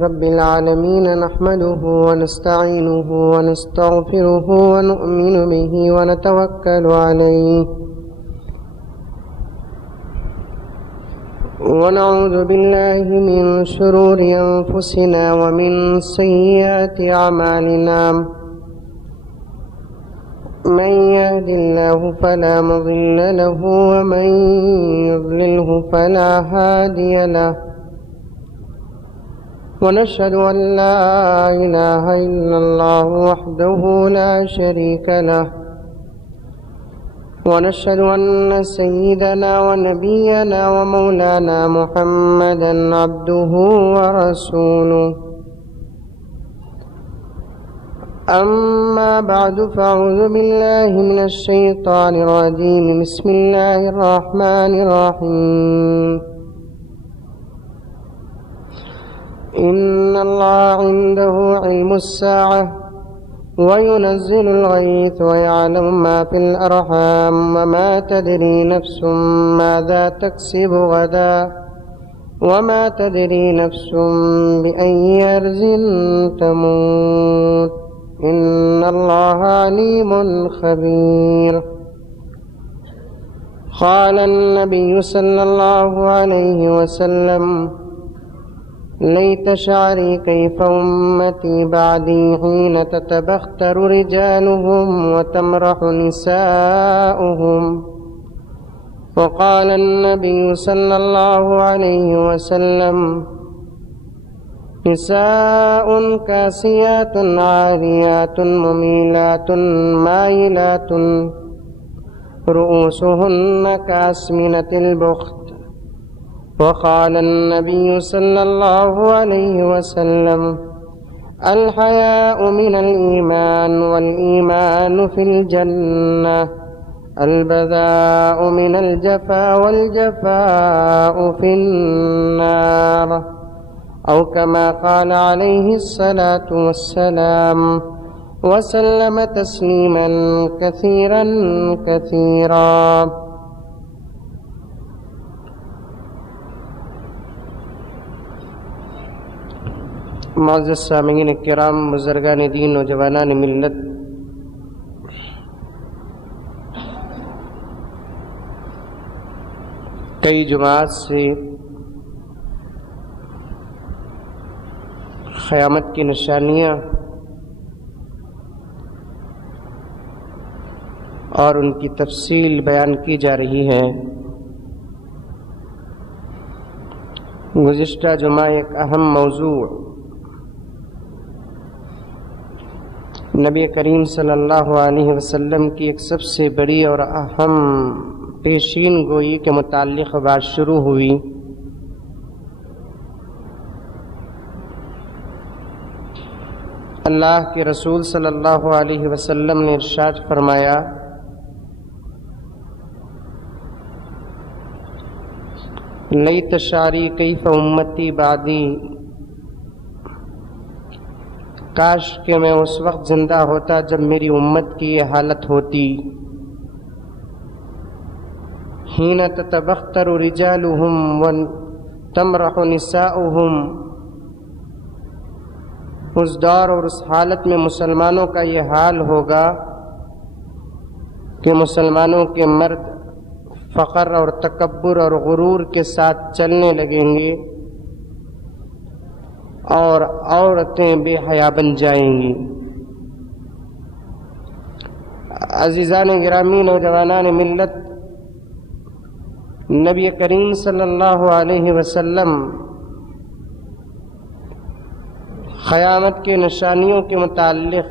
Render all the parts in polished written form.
رب العالمين نحمده ونستعينه ونستغفره ونؤمن به ونتوكل عليه ونعوذ بالله من شرور أنفسنا ومن سيئات أعمالنا من يهد الله فلا مضل له ومن يضلله فلا هادي له ونشهد أن لا إله إلا الله وحده لا شريك له ونشهد أن سيدنا ونبينا ومولانا محمدا عبده ورسوله أما بعد فأعوذ بالله من الشيطان الرجيم بسم الله الرحمن الرحيم إن الله عنده علم الساعة وينزل الغيث ويعلم ما في الأرحام وما تدري نفس ماذا تكسب غدا وما تدري نفس بأي أرض تموت إن الله عليم خبير قال النبي صلى الله عليه وسلم ليت شعري كيف أمتي بعدي حين تتبختر رجالهم وتمرح نساؤهم وقال النبي صلى الله عليه وسلم نساء كاسيات عاريات مميلات مائلات رؤوسهن كأسمنة البخت وقال النبي صلى الله عليه وسلم الحياء من الإيمان والإيمان في الجنة البذاء من الجفا والجفاء في النار أو كما قال عليه الصلاة والسلام وسلم تسليما كثيرا كثيرا معزز سامعین کرام، بزرگان دین، نوجوانان ملت، کئی جماعت سے قیامت کی نشانیاں اور ان کی تفصیل بیان کی جا رہی ہے۔ گزشتہ جمعہ ایک اہم موضوع نبی کریم صلی اللہ علیہ وسلم کی ایک سب سے بڑی اور اہم پیشین گوئی کے متعلق بات شروع ہوئی۔ اللہ کے رسول صلی اللہ علیہ وسلم نے ارشاد فرمایا لیت شعری کیف امتی بعدی، کاش کہ میں اس وقت زندہ ہوتا جب میری امت کی یہ حالت ہوتی۔ حین تتبختر رجالهم وتمرح نساؤهم، اس دور اور اس حالت میں مسلمانوں کا یہ حال ہوگا کہ مسلمانوں کے مرد فقر اور تکبر اور غرور کے ساتھ چلنے لگیں گے اور عورتیں بے حیا بن جائیں گی۔ عزیزان گرامی، نوجوانان ملت، نبی کریم صلی اللہ علیہ وسلم قیامت کے نشانیوں کے متعلق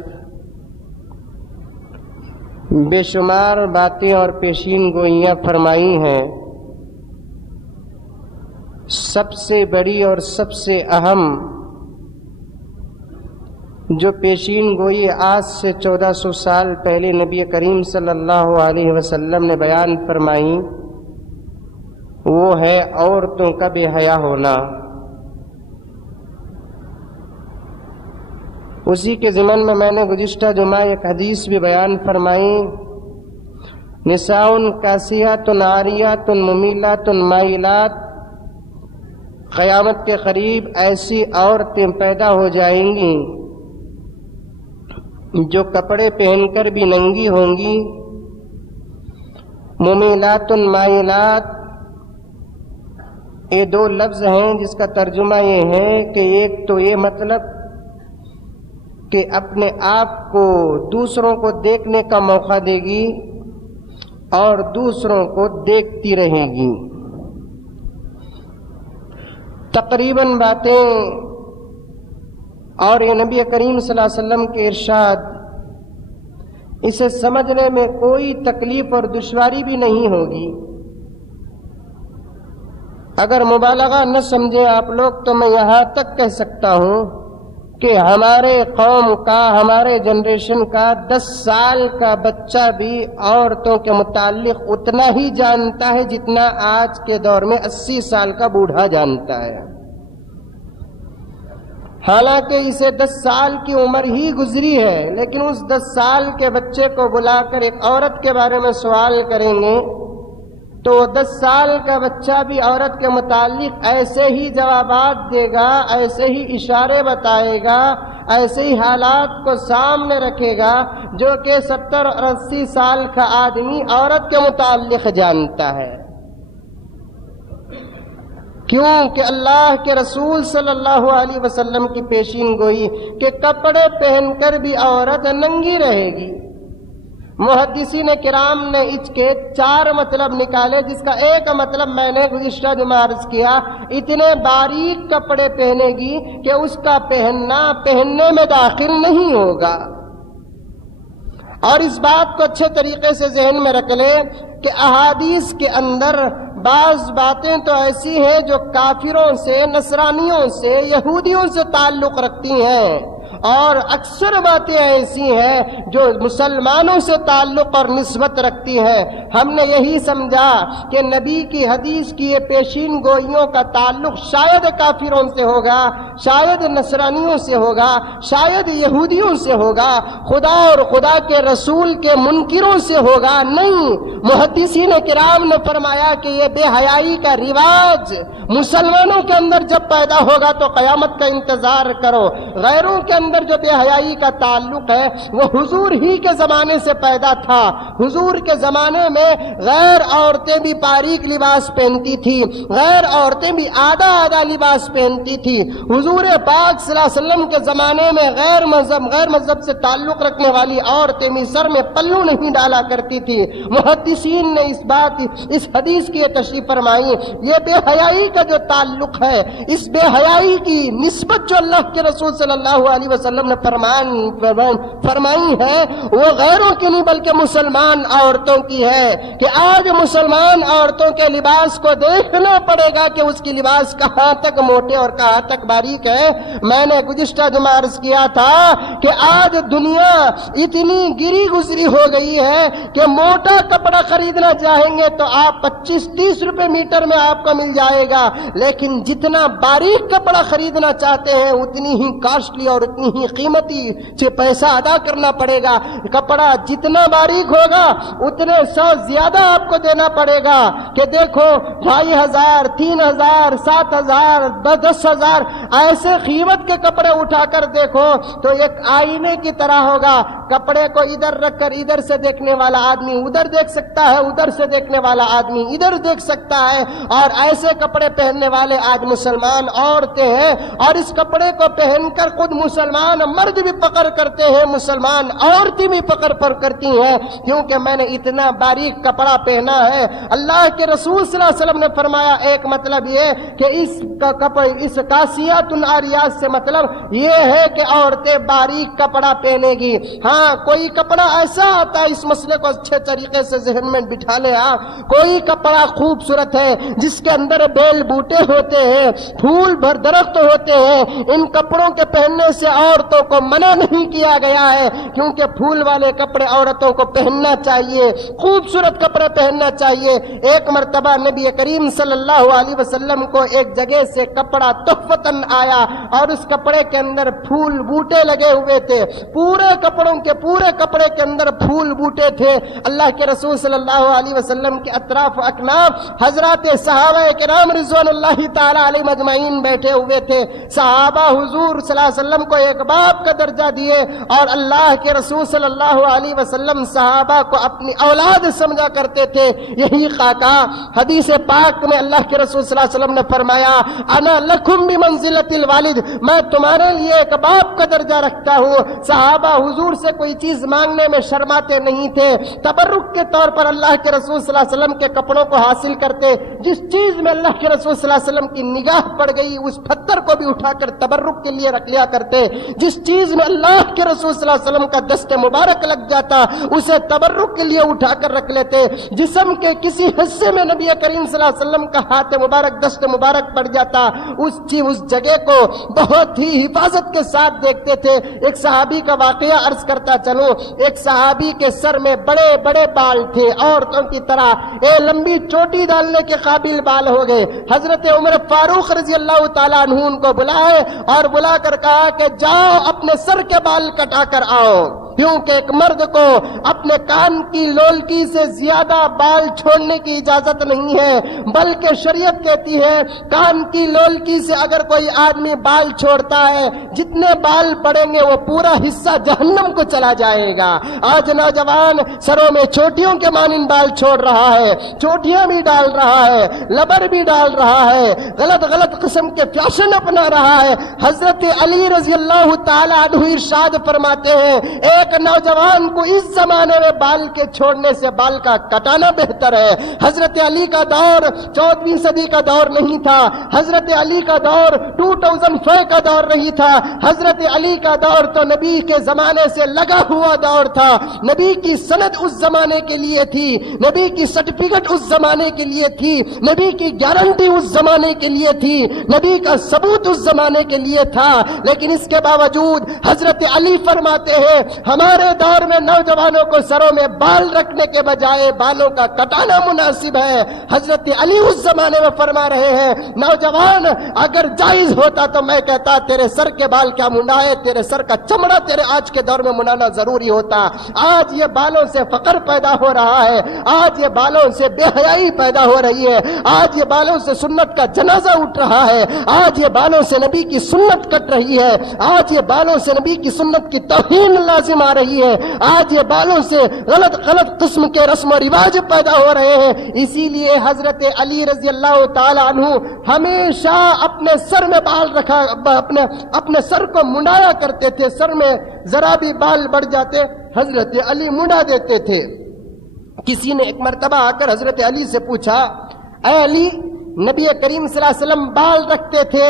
بے شمار باتیں اور پیشین گوئیاں فرمائی ہیں۔ سب سے بڑی اور سب سے اہم جو پیشین گوئی آج سے 1400 سال پہلے نبی کریم صلی اللہ علیہ وسلم نے بیان فرمائی، وہ ہے عورتوں کا بے حیا ہونا۔ اسی کے ضمن میں نے گزشتہ جمعہ ایک حدیث بھی بیان فرمائی، نساء کاسیات عاریات ممیلات مائلات قیامت کے قریب ایسی عورتیں پیدا ہو جائیں گی جو کپڑے پہن کر بھی ننگی ہوں گی. ممیلات مائلات، یہ دو لفظ ہیں جس کا ترجمہ یہ ہے کہ ایک تو یہ مطلب کہ اپنے آپ کو دوسروں کو دیکھنے کا موقع دے گی اور دوسروں کو دیکھتی رہے گی. تقریباً باتیں اور یہ نبی کریم صلی اللہ علیہ وسلم کے ارشاد، اسے سمجھنے میں کوئی تکلیف اور دشواری بھی نہیں ہوگی. اگر مبالغہ نہ سمجھیں آپ لوگ تو میں یہاں تک کہہ سکتا ہوں کہ ہمارے قوم کا، ہمارے جنریشن کا 10 سال کا بچہ بھی عورتوں کے متعلق اتنا ہی جانتا ہے جتنا آج کے دور میں 80 سال کا بوڑھا جانتا ہے. حالانکہ اسے 10 سال کی عمر ہی گزری ہے، لیکن اس 10 سال کے بچے کو بلا کر ایک عورت کے بارے میں سوال کریں گے تو 10 سال کا بچہ بھی عورت کے متعلق ایسے ہی جوابات دے گا، ایسے ہی اشارے بتائے گا، ایسے ہی حالات کو سامنے رکھے گا جو کہ 70 اور 80 سال کا آدمی عورت کے متعلق جانتا ہے. کیوں کہ اللہ کے رسول صلی اللہ علیہ وسلم کی پیشین گوئی کہ کپڑے پہن کر بھی عورت ننگی رہے گی. محدثین کرام نے اس کے 4 مطلب نکالے، جس کا ایک مطلب میں نے گزشتہ جمعہ عرض کیا، اتنے باریک کپڑے پہنے گی کہ اس کا پہننے میں داخل نہیں ہوگا. اور اس بات کو اچھے طریقے سے ذہن میں رکھ لیں کہ احادیث کے اندر بعض باتیں تو ایسی ہیں جو کافروں سے، نصرانیوں سے، یہودیوں سے تعلق رکھتی ہیں، اور اکثر باتیں ایسی ہیں جو مسلمانوں سے تعلق اور نسبت رکھتی ہیں. ہم نے یہی سمجھا کہ نبی کی حدیث کی یہ پیشین گوئیوں کا تعلق شاید کافروں سے ہوگا، شاید نصرانیوں سے ہوگا، شاید یہودیوں سے ہوگا، خدا اور خدا کے رسول کے منکروں سے ہوگا. نہیں، محدثین کرام نے فرمایا کہ یہ بے حیائی کا رواج مسلمانوں کے اندر جب پیدا ہوگا تو قیامت کا انتظار کرو. غیروں کے اندر جو بے حیائی کا تعلق ہے وہ حضور ہی کے زمانے سے پیدا تھا. حضور کے زمانے میں غیر عورتیں بھی باریک لباس پہنتی تھی، غیر عورتیں بھی آدھا لباس پہنتی تھی. حضور پاک صلی اللہ علیہ وسلم کے زمانے میں غیر مذہب سے تعلق رکھنے والی عورتیں بھی سر میں پلو نہیں ڈالا کرتی تھی. محدثین نے اس حدیث کی تشریح فرمائی، یہ بے حیائی کا جو تعلق ہے، اس بے حیائی کی نسبت جو اللہ کے رسول صلی اللہ علیہ وسلم نے فرمائی ہے وہ غیروں کی نہیں بلکہ مسلمان عورتوں کی ہے کہ آج مسلمان عورتوں کے لباس کو دیکھنا پڑے گا کہ اس کی لباس کہاں تک موٹے اور کہاں تک باریک ہے. میں نے گزشتہ جمعہ عرض کیا تھا کہ آج دنیا اتنی گری گزری ہو گئی ہے کہ موٹا کپڑا خریدنا چاہیں گے تو آپ 25-30 روپے میٹر میں آپ کو مل جائے گا، لیکن جتنا باریک کپڑا خریدنا چاہتے ہیں اتنی ہی کاسٹلی اور اتنی ہی قیمتی سے پیسہ ادا کرنا پڑے گا. کپڑا جتنا باریک ہوگا اتنے 100 زیادہ آپ کو دینا پڑے گا. کہ دیکھو 2500 3000 7000 10,000 ایسے قیمت کے کپڑے اٹھا کر دیکھو تو ایک آئینے کی طرح ہوگا. کپڑے کو ادھر رکھ کر ادھر سے دیکھنے والا آدمی ادھر دیکھ سکتا ہے، ادھر سے دیکھنے والا آدمی ادھر دیکھ سکتا ہے. اور ایسے کپڑے پہننے والے آج مسلمان عورتیں ہیں، اور اس کپڑے کو پہن کر خود مسلمان مرد بھی پکڑ کرتے ہیں، مسلمان عورتیں بھی پکڑ کرتی ہیں، کیونکہ میں نے اتنا باریک کپڑا پہنا ہے. اللہ کے رسول صلی اللہ علیہ وسلم نے فرمایا ایک مطلب یہ کہ اس کاسیات العاریات سے مطلب یہ ہے کہ عورتیں باریک کپڑا پہنے گی. ہاں، کوئی کپڑا ایسا آتا ہے، اس مسئلے کو اچھے طریقے سے ذہن میں بٹھا لے آپ. کوئی کپڑا خوبصورت ہے جس کے اندر بیل بوٹے ہوتے ہیں، پھول بھر درخت ہوتے ہیں، ان کپڑوں کے پہننے سے عورتوں کو منع نہیں کیا گیا ہے، کیونکہ پھول والے کپڑے عورتوں کو پہننا چاہیے، خوبصورت کپڑے پہننا چاہیے۔ ایک مرتبہ نبی کریم صلی اللہ علیہ وسلم کو ایک جگہ سے کپڑا تحفتاً آیا اور اس کپڑے کے اندر پھول بوٹے لگے ہوئے تھے، پورے کپڑے کے اندر پھول بوٹے تھے۔ اللہ کے رسول صلی اللہ علیہ وسلم کے اطراف و اکناف حضرات صحابہ کرام رضوان اللہ تعالی علیہم اجمعین بیٹھے ہوئے تھے۔ صحابہ حضور صلی اللہ علیہ وسلم کو ایک باپ کا درجہ دیے اور اللہ کے رسول صلی اللہ علیہ وسلم صحابہ کو اپنی اولاد سمجھا کرتے تھے۔ یہی خاکہ حدیث پاک میں اللہ کے رسول صلی اللہ علیہ وسلم نے فرمایا، انا لکم بمنزلۃ الوالد، میں تمہارے لیے ایک باپ کا درجہ رکھتا ہوں۔ صحابہ حضور سے کوئی چیز مانگنے میں شرماتے نہیں تھے، تبرک کے طور پر اللہ کے رسول صلی اللہ علیہ وسلم کے کپڑوں کو حاصل کرتے۔ جس چیز میں اللہ کے رسول صلی اللہ علیہ وسلم کی نگاہ پڑ گئی اس پتھر کو بھی اٹھا کر تبرک کے لیے رکھ لیا کرتے۔ جس چیز میں اللہ کے رسول صلی اللہ علیہ وسلم کا دست مبارک لگ جاتا اسے تبرک کے لیے اٹھا کر رکھ لیتے۔ جسم کے کسی حصے میں نبی کریم صلی اللہ علیہ وسلم کا ہاتھ مبارک دست مبارک پڑ جاتا اس جگہ کو بہت ہی حفاظت کے ساتھ دیکھتے تھے۔ ایک صحابی کا واقعہ عرض کرتا چلو، ایک صحابی کے سر میں بڑے بڑے بال تھے، عورتوں کی طرح لمبی چوٹی ڈالنے کے قابل بال ہو گئے۔ حضرت عمر فاروق رضی اللہ تعالیٰ عنہ ان کو بلائے اور بلا کر کہا کہ جاؤ اپنے سر کے بال کٹا کر آؤ، کیونکہ ایک مرد کو اپنے کان کی لولکی سے زیادہ بال چھوڑنے کی اجازت نہیں ہے، بلکہ شریعت کہتی ہے کان کی لولکی سے اگر کوئی آدمی بال چھوڑتا ہے جتنے بال پڑیں گے وہ پورا حصہ جہنم کو چلا جائے گا۔ آج نوجوان سروں میں چوٹیوں کے مانند بال چھوڑ رہا ہے، چوٹیاں بھی ڈال رہا ہے، لبر بھی ڈال رہا ہے، غلط قسم کے فیشن اپنا رہا ہے۔ حضرت علی رضی اللہ تعالی عنہ ارشاد فرماتے ہیں ایک نوجوان کو اس زمانے میں بال کے چھوڑنے سے بال کا کٹانا بہتر ہے۔ حضرت علی کا دور 14ویں صدی کا دور نہیں تھا، حضرت علی کا دور 2005 کا دور نہیں تھا، حضرت علی کا دور تو نبی کے زمانے سے لگا ہوا دور تھا۔ نبی کی سند اس زمانے کے لیے تھی، نبی کی سرٹیفکیٹ اس زمانے کے لیے تھی، نبی کی گارنٹی اس زمانے کے لیے تھی، نبی کا ثبوت اس زمانے کے لیے تھا۔ لیکن اس کے باوجود حضرت علی فرماتے ہیں ہمارے دور میں نوجوانوں کو سروں میں بال رکھنے کے بجائے بالوں کا کٹانا مناسب ہے۔ حضرت علی اس زمانے میں فرما رہے ہیں نوجوان اگر جائز ہوتا تو میں کہتا تیرے سر کے بال کیا منڈائے، تیرے سر کا چمڑا تیرے آج کے دور میں منانا ضروری ہوتا۔ آج یہ بالوں سے فقر پیدا ہو رہا ہے، آج یہ بالوں سے بے حیائی پیدا ہو رہی ہے، آج یہ بالوں سے سنت کا جنازہ اٹھ رہا ہے، آج یہ بالوں سے نبی کی سنت کٹ رہی ہے، آج یہ بالوں سے نبی کی سنت کی توہین لازم آ رہی ہے، آج یہ بالوں سے غلط قسم کے رسم و رواج پیدا ہو رہے ہیں۔ اسی لیے حضرت علی رضی اللہ تعالی عنہ ہمیشہ اپنے سر میں بال رکھا، اپنے سر کو منڈایا کرتے تھے، سر میں ذرا بھی بال بڑھ جاتے حضرت علی منڈا دیتے تھے۔ کسی نے ایک مرتبہ آ کر حضرت علی سے پوچھا اے علی، نبی کریم صلی اللہ علیہ وسلم بال رکھتے تھے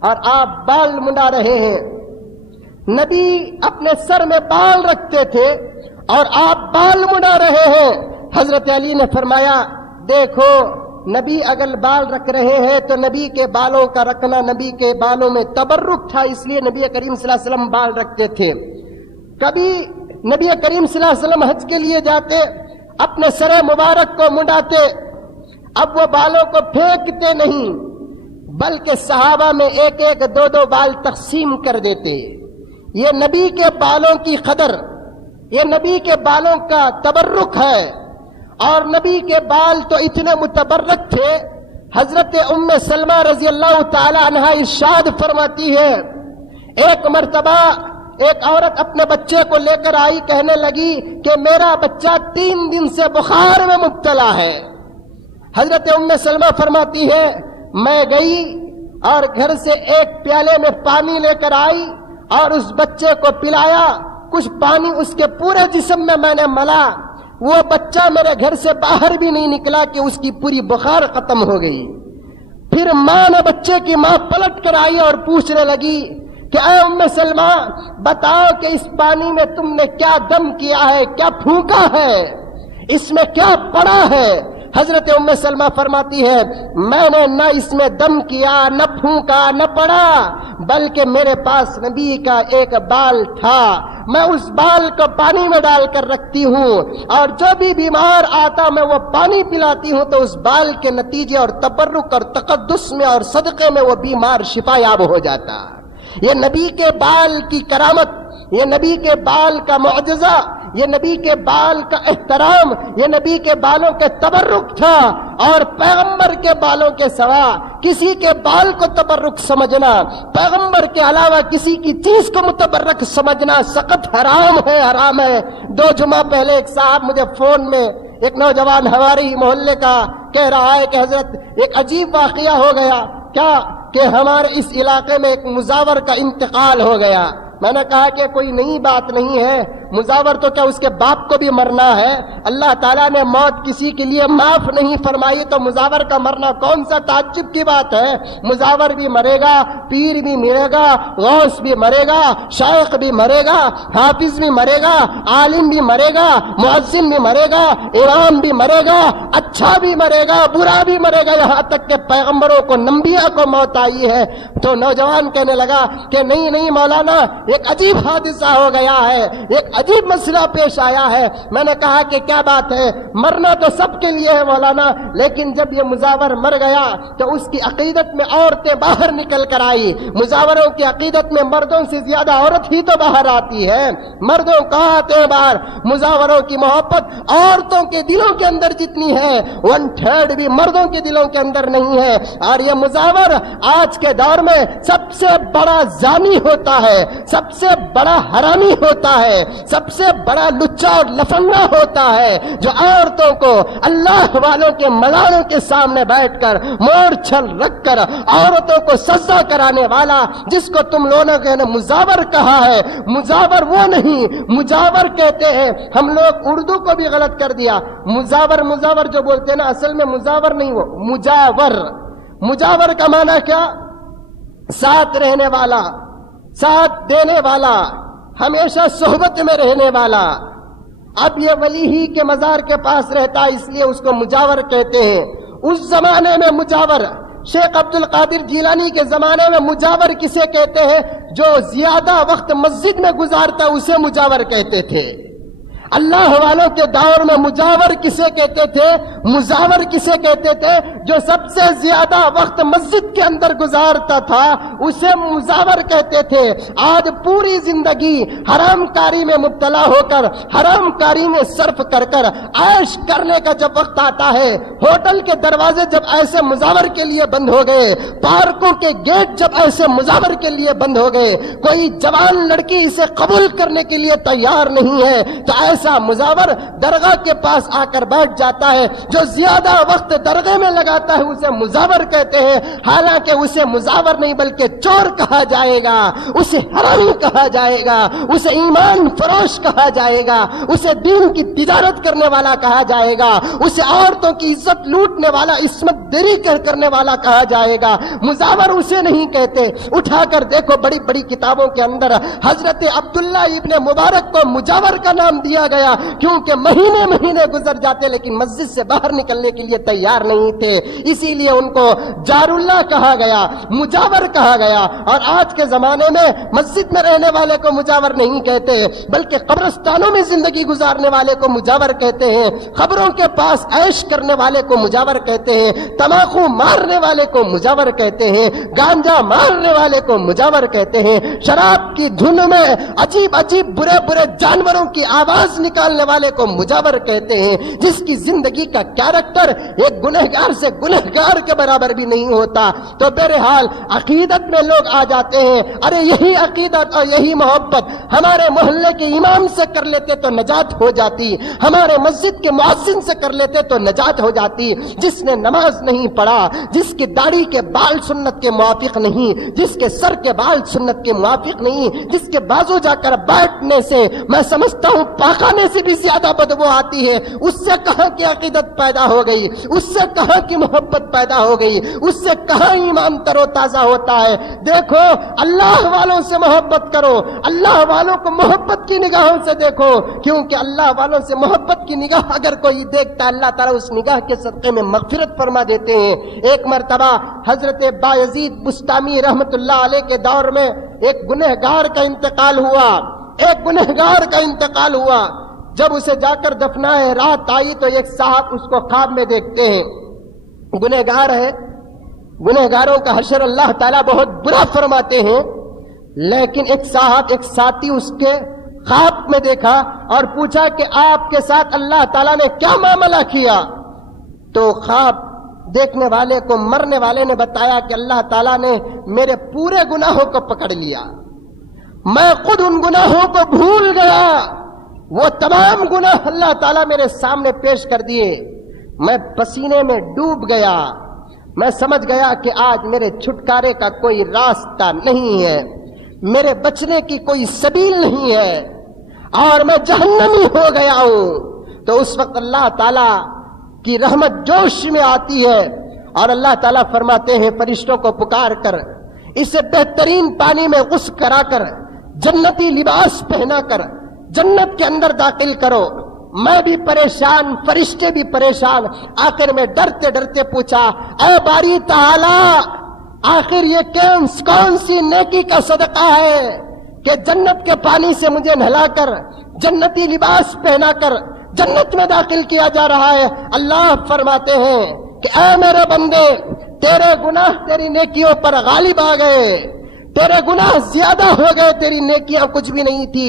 اور آپ بال منڈا رہے ہیں، نبی اپنے سر میں بال رکھتے تھے اور آپ بال منڈا رہے ہیں۔ حضرت علی نے فرمایا دیکھو نبی اگر بال رکھ رہے ہیں تو نبی کے بالوں کا رکھنا نبی کے بالوں میں تبرک تھا، اس لیے نبی کریم صلی اللہ علیہ وسلم بال رکھتے تھے۔ کبھی نبی کریم صلی اللہ علیہ وسلم حج کے لیے جاتے، اپنے سر مبارک کو منڈاتے، اب وہ بالوں کو پھینکتے نہیں بلکہ صحابہ میں ایک ایک دو دو بال تقسیم کر دیتے۔ یہ نبی کے بالوں کی قدر، یہ نبی کے بالوں کا تبرک ہے۔ اور نبی کے بال تو اتنے متبرک تھے، حضرت ام سلمہ رضی اللہ تعالی عنہ ارشاد فرماتی ہے ایک مرتبہ ایک عورت اپنے بچے کو لے کر آئی، کہنے لگی کہ میرا بچہ 3 دن سے بخار میں مبتلا ہے۔ حضرت ام سلمہ فرماتی ہے میں گئی اور گھر سے ایک پیالے میں پانی لے کر آئی اور اس بچے کو پلایا، کچھ پانی اس کے پورے جسم میں نے ملا، وہ بچہ میرے گھر سے باہر بھی نہیں نکلا کہ اس کی پوری بخار ختم ہو گئی۔ پھر ماں نے بچے کی ماں پلٹ کر آئی اور پوچھنے لگی کہ اے ام سلمہ بتاؤ کہ اس پانی میں تم نے کیا دم کیا ہے، کیا پھونکا ہے، اس میں کیا پڑا ہے؟ حضرت ام سلمہ فرماتی ہے میں نے نہ اس میں دم کیا، نہ پھونکا، نہ پڑا، بلکہ میرے پاس نبی کا ایک بال تھا، میں اس بال کو پانی میں ڈال کر رکھتی ہوں اور جو بھی بیمار آتا میں وہ پانی پلاتی ہوں تو اس بال کے نتیجے اور تبرک اور تقدس میں اور صدقے میں وہ بیمار شفا یاب ہو جاتا۔ یہ نبی کے بال کی کرامت، یہ نبی کے بال کا معجزہ، یہ نبی کے بال کا احترام، یہ نبی کے بالوں کے تبرک تھا۔ اور پیغمبر کے بالوں کے سوا کسی کے بال کو تبرک سمجھنا، پیغمبر کے علاوہ کسی کی چیز کو متبرک سمجھنا سخت حرام ہے، حرام ہے۔ 2 جمعہ پہلے ایک صاحب مجھے فون میں، ایک نوجوان ہمارے ہی محلے کا، کہہ رہا ہے کہ حضرت ایک عجیب واقعہ ہو گیا، کیا کہ ہمارے اس علاقے میں ایک مزاور کا انتقال ہو گیا۔ میں نے کہا کہ کوئی نئی بات نہیں ہے، مزاور تو کیا اس کے باپ کو بھی مرنا ہے؟ اللہ تعالیٰ نے موت کسی کے لیے معاف نہیں فرمائی تو مزاور کا مرنا کون سا تعجب کی بات ہے؟ مزاور بھی مرے گا، پیر بھی مرے گا، غوث بھی مرے گا، شیخ بھی مرے گا، حافظ بھی مرے گا، عالم بھی مرے گا، مؤذن بھی مرے گا، امام بھی مرے گا، اچھا بھی مرے گا، برا بھی مرے گا، یہاں تک کہ پیغمبروں کو، انبیاء کو موت آئی ہے۔ تو نوجوان کہنے لگا کہ نہیں مولانا، ایک عجیب حادثہ ہو گیا ہے، ایک عجیب مسئلہ پیش آیا ہے۔ میں نے کہا کہ کیا بات ہے؟ مرنا تو سب کے لیے ہے مولانا، لیکن جب یہ مزاور مر گیا تو اس کی عقیدت میں عورتیں باہر نکل کر آئی۔ مزاوروں کی عقیدت میں مردوں سے زیادہ عورت ہی تو باہر آتی ہے، مردوں کہاں آتے ہیں باہر؟ مزاوروں کی محبت عورتوں کے دلوں کے اندر جتنی ہے 1/3 بھی مردوں کے دلوں کے اندر نہیں ہے۔ اور یہ مزاور آج کے دور میں سب سے بڑا زانی ہوتا ہے، سب سے بڑا حرامی ہوتا ہے، سب سے بڑا لچا اور لفنگا ہوتا ہے، جو عورتوں کو اللہ والوں کے ملالوں کے سامنے بیٹھ کر مورچھل رکھ کر عورتوں کو سجدہ کرانے والا، جس کو تم لوگوں نے مزاور کہا ہے۔ مزاور وہ نہیں، مجاور کہتے ہیں۔ ہم لوگ اردو کو بھی غلط کر دیا، مزاور جو بولتے ہیں نا، اصل میں مزاور نہیں، وہ مجاور۔ مجاور کا معنی کیا؟ ساتھ رہنے والا، ساتھ دینے والا، ہمیشہ صحبت میں رہنے والا۔ اب یہ ولی ہی کے مزار کے پاس رہتا ہے، اس لیے اس کو مجاور کہتے ہیں۔ اس زمانے میں مجاور، شیخ عبد القادر جیلانی کے زمانے میں مجاور کسے کہتے ہیں؟ جو زیادہ وقت مسجد میں گزارتا اسے مجاور کہتے تھے۔ اللہ والوں کے دور میں مجاور کسے کہتے تھے؟ مزاور کسے کہتے تھے؟ جو سب سے زیادہ وقت مسجد کے اندر گزارتا تھا اسے مزاور کہتے تھے۔ آج پوری زندگی حرام کاری میں مبتلا ہو کر، حرام کاری میں صرف کر کر عیش کرنے کا جب وقت آتا ہے، ہوٹل کے دروازے جب ایسے مزاور کے لیے بند ہو گئے، پارکوں کے گیٹ جب ایسے مزاور کے لیے بند ہو گئے، کوئی جوان لڑکی اسے قبول کرنے کے لیے تیار نہیں ہے، تو ایسا مزاور درگاہ کے پاس آ کر بیٹھ جاتا ہے۔ جو زیادہ وقت درگاہ میں لگاتا ہے اسے مزاور کہتے ہیں، حالانکہ اسے مزاور نہیں بلکہ چور کہا جائے گا، اسے حرامی کہا جائے گا، اسے ایمان فروش کہا جائے گا، اسے دین کی تجارت کرنے والا کہا جائے گا، اسے عورتوں کی عزت لوٹنے والا، عصمت دری کرنے والا کہا جائے گا۔ مزاور اسے نہیں کہتے۔ اٹھا کر دیکھو بڑی بڑی کتابوں کے اندر حضرت عبداللہ ابن مبارک کو مجاور کا نام دیا گیا، کیونکہ مہینے مہینے گزر جاتے لیکن مسجد سے باہر نکلنے کے لیے تیار نہیں تھے، اسی لیے ان کو جار اللہ کہا گیا، مجاور کہا گیا۔ اور آج کے زمانے میں مسجد میں رہنے والے کو مجاور نہیں کہتے بلکہ قبرستانوں میں زندگی گزارنے والے کو مجاور کہتے ہیں، قبروں کے پاس عیش کرنے والے کو مجاور کہتے ہیں، تماکو مارنے والے کو مجاور کہتے ہیں، گانجا مارنے والے کو مجاور کہتے ہیں، شراب کی دھن میں عجیب عجیب برے برے جانوروں کی آواز نکالنے والے کو مجاور کہتے ہیں، جس کی زندگی کا کیریکٹر ایک گنہگار سے گنہگار کے برابر بھی نہیں ہوتا۔ تو بہرحال عقیدت میں لوگ آ جاتے ہیں، ارے یہی عقیدت اور یہی محبت ہمارے محلے کے امام سے کر لیتے تو نجات ہو جاتی، ہمارے مسجد کے مؤذن سے کر لیتے تو نجات ہو جاتی۔ جس نے نماز نہیں پڑھا، جس کی داڑھی کے بال سنت کے موافق نہیں، جس کے سر کے بال سنت کے موافق نہیں، جس کے بازو جا کر بیٹھنے سے میں سمجھتا ہوں پاک کھانے سے بھی زیادہ بدبو آتی ہے، اس سے کہاں کی عقیدت پیدا ہو گئی، اس سے کہاں کی محبت پیدا ہو گئی، اس سے کہاں ایمان تر و تازہ ہوتا ہے؟ دیکھو، اللہ والوں سے محبت کرو، اللہ والوں کو محبت کی نگاہوں سے دیکھو، کیونکہ اللہ والوں سے محبت کی نگاہ اگر کوئی دیکھتا ہے اللہ تعالیٰ اس نگاہ کے صدقے میں مغفرت فرما دیتے ہیں۔ ایک مرتبہ حضرت بایزید بسطامی رحمت اللہ علیہ کے دور میں ایک گنہگار کا انتقال ہوا، جب اسے جا کر دفنائے، رات آئی تو ایک صاحب اس کو خواب میں دیکھتے ہیں، گنہگار ہے، گنہگاروں کا حشر اللہ تعالیٰ بہت برا فرماتے ہیں، لیکن ایک ساتھی اس کے خواب میں دیکھا اور پوچھا کہ آپ کے ساتھ اللہ تعالیٰ نے کیا معاملہ کیا؟ تو خواب دیکھنے والے کو مرنے والے نے بتایا کہ اللہ تعالیٰ نے میرے پورے گناہوں کو پکڑ لیا، میں خود ان گناہوں کو بھول گیا، وہ تمام گناہ اللہ تعالیٰ میرے سامنے پیش کر دیے، میں پسینے میں ڈوب گیا، میں سمجھ گیا کہ آج میرے چھٹکارے کا کوئی راستہ نہیں ہے، میرے بچنے کی کوئی سبیل نہیں ہے اور میں جہنمی ہو گیا ہوں۔ تو اس وقت اللہ تعالیٰ کی رحمت جوش میں آتی ہے اور اللہ تعالیٰ فرماتے ہیں فرشتوں کو پکار کر اسے بہترین پانی میں غسل کرا کر جنتی لباس پہنا کر جنت کے اندر داخل کرو۔ میں بھی پریشان، فرشتے بھی پریشان، آخر میں ڈرتے ڈرتے پوچھا، اے باری تعالیٰ، آخر یہ کون سی نیکی کا صدقہ ہے کہ جنت کے پانی سے مجھے نہلا کر جنتی لباس پہنا کر جنت میں داخل کیا جا رہا ہے؟ اللہ فرماتے ہیں کہ اے میرے بندے، تیرے گناہ تیری نیکیوں پر غالب آ گئے، تیرے گناہ زیادہ ہو گئے، تیری نیکیاں کچھ بھی نہیں تھی،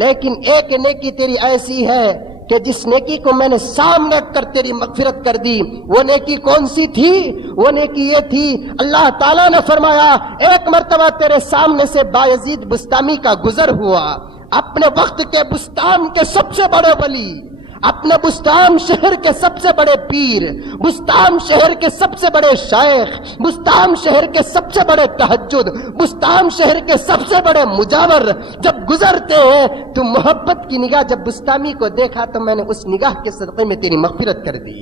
لیکن ایک نیکی تیری ایسی ہے کہ جس نیکی کو میں نے سامنے کر تیری مغفرت کر دی۔ وہ نیکی کون سی تھی؟ وہ نیکی یہ تھی، اللہ تعالیٰ نے فرمایا ایک مرتبہ تیرے سامنے سے بایزید بسطامی کا گزر ہوا، اپنے وقت کے بستان کے سب سے بڑے ولی، اپنے بستان شہر کے سب سے بڑے پیر، بستان شہر کے سب سے بڑے شیخ، بستان شہر کے سب سے بڑے تہجد، بستان شہر کے سب سے بڑے مجاور جب گزرتے ہیں تو محبت کی نگاہ جب بستانی کو دیکھا تو میں نے اس نگاہ کے صدقے میں تیری مغفرت کر دی۔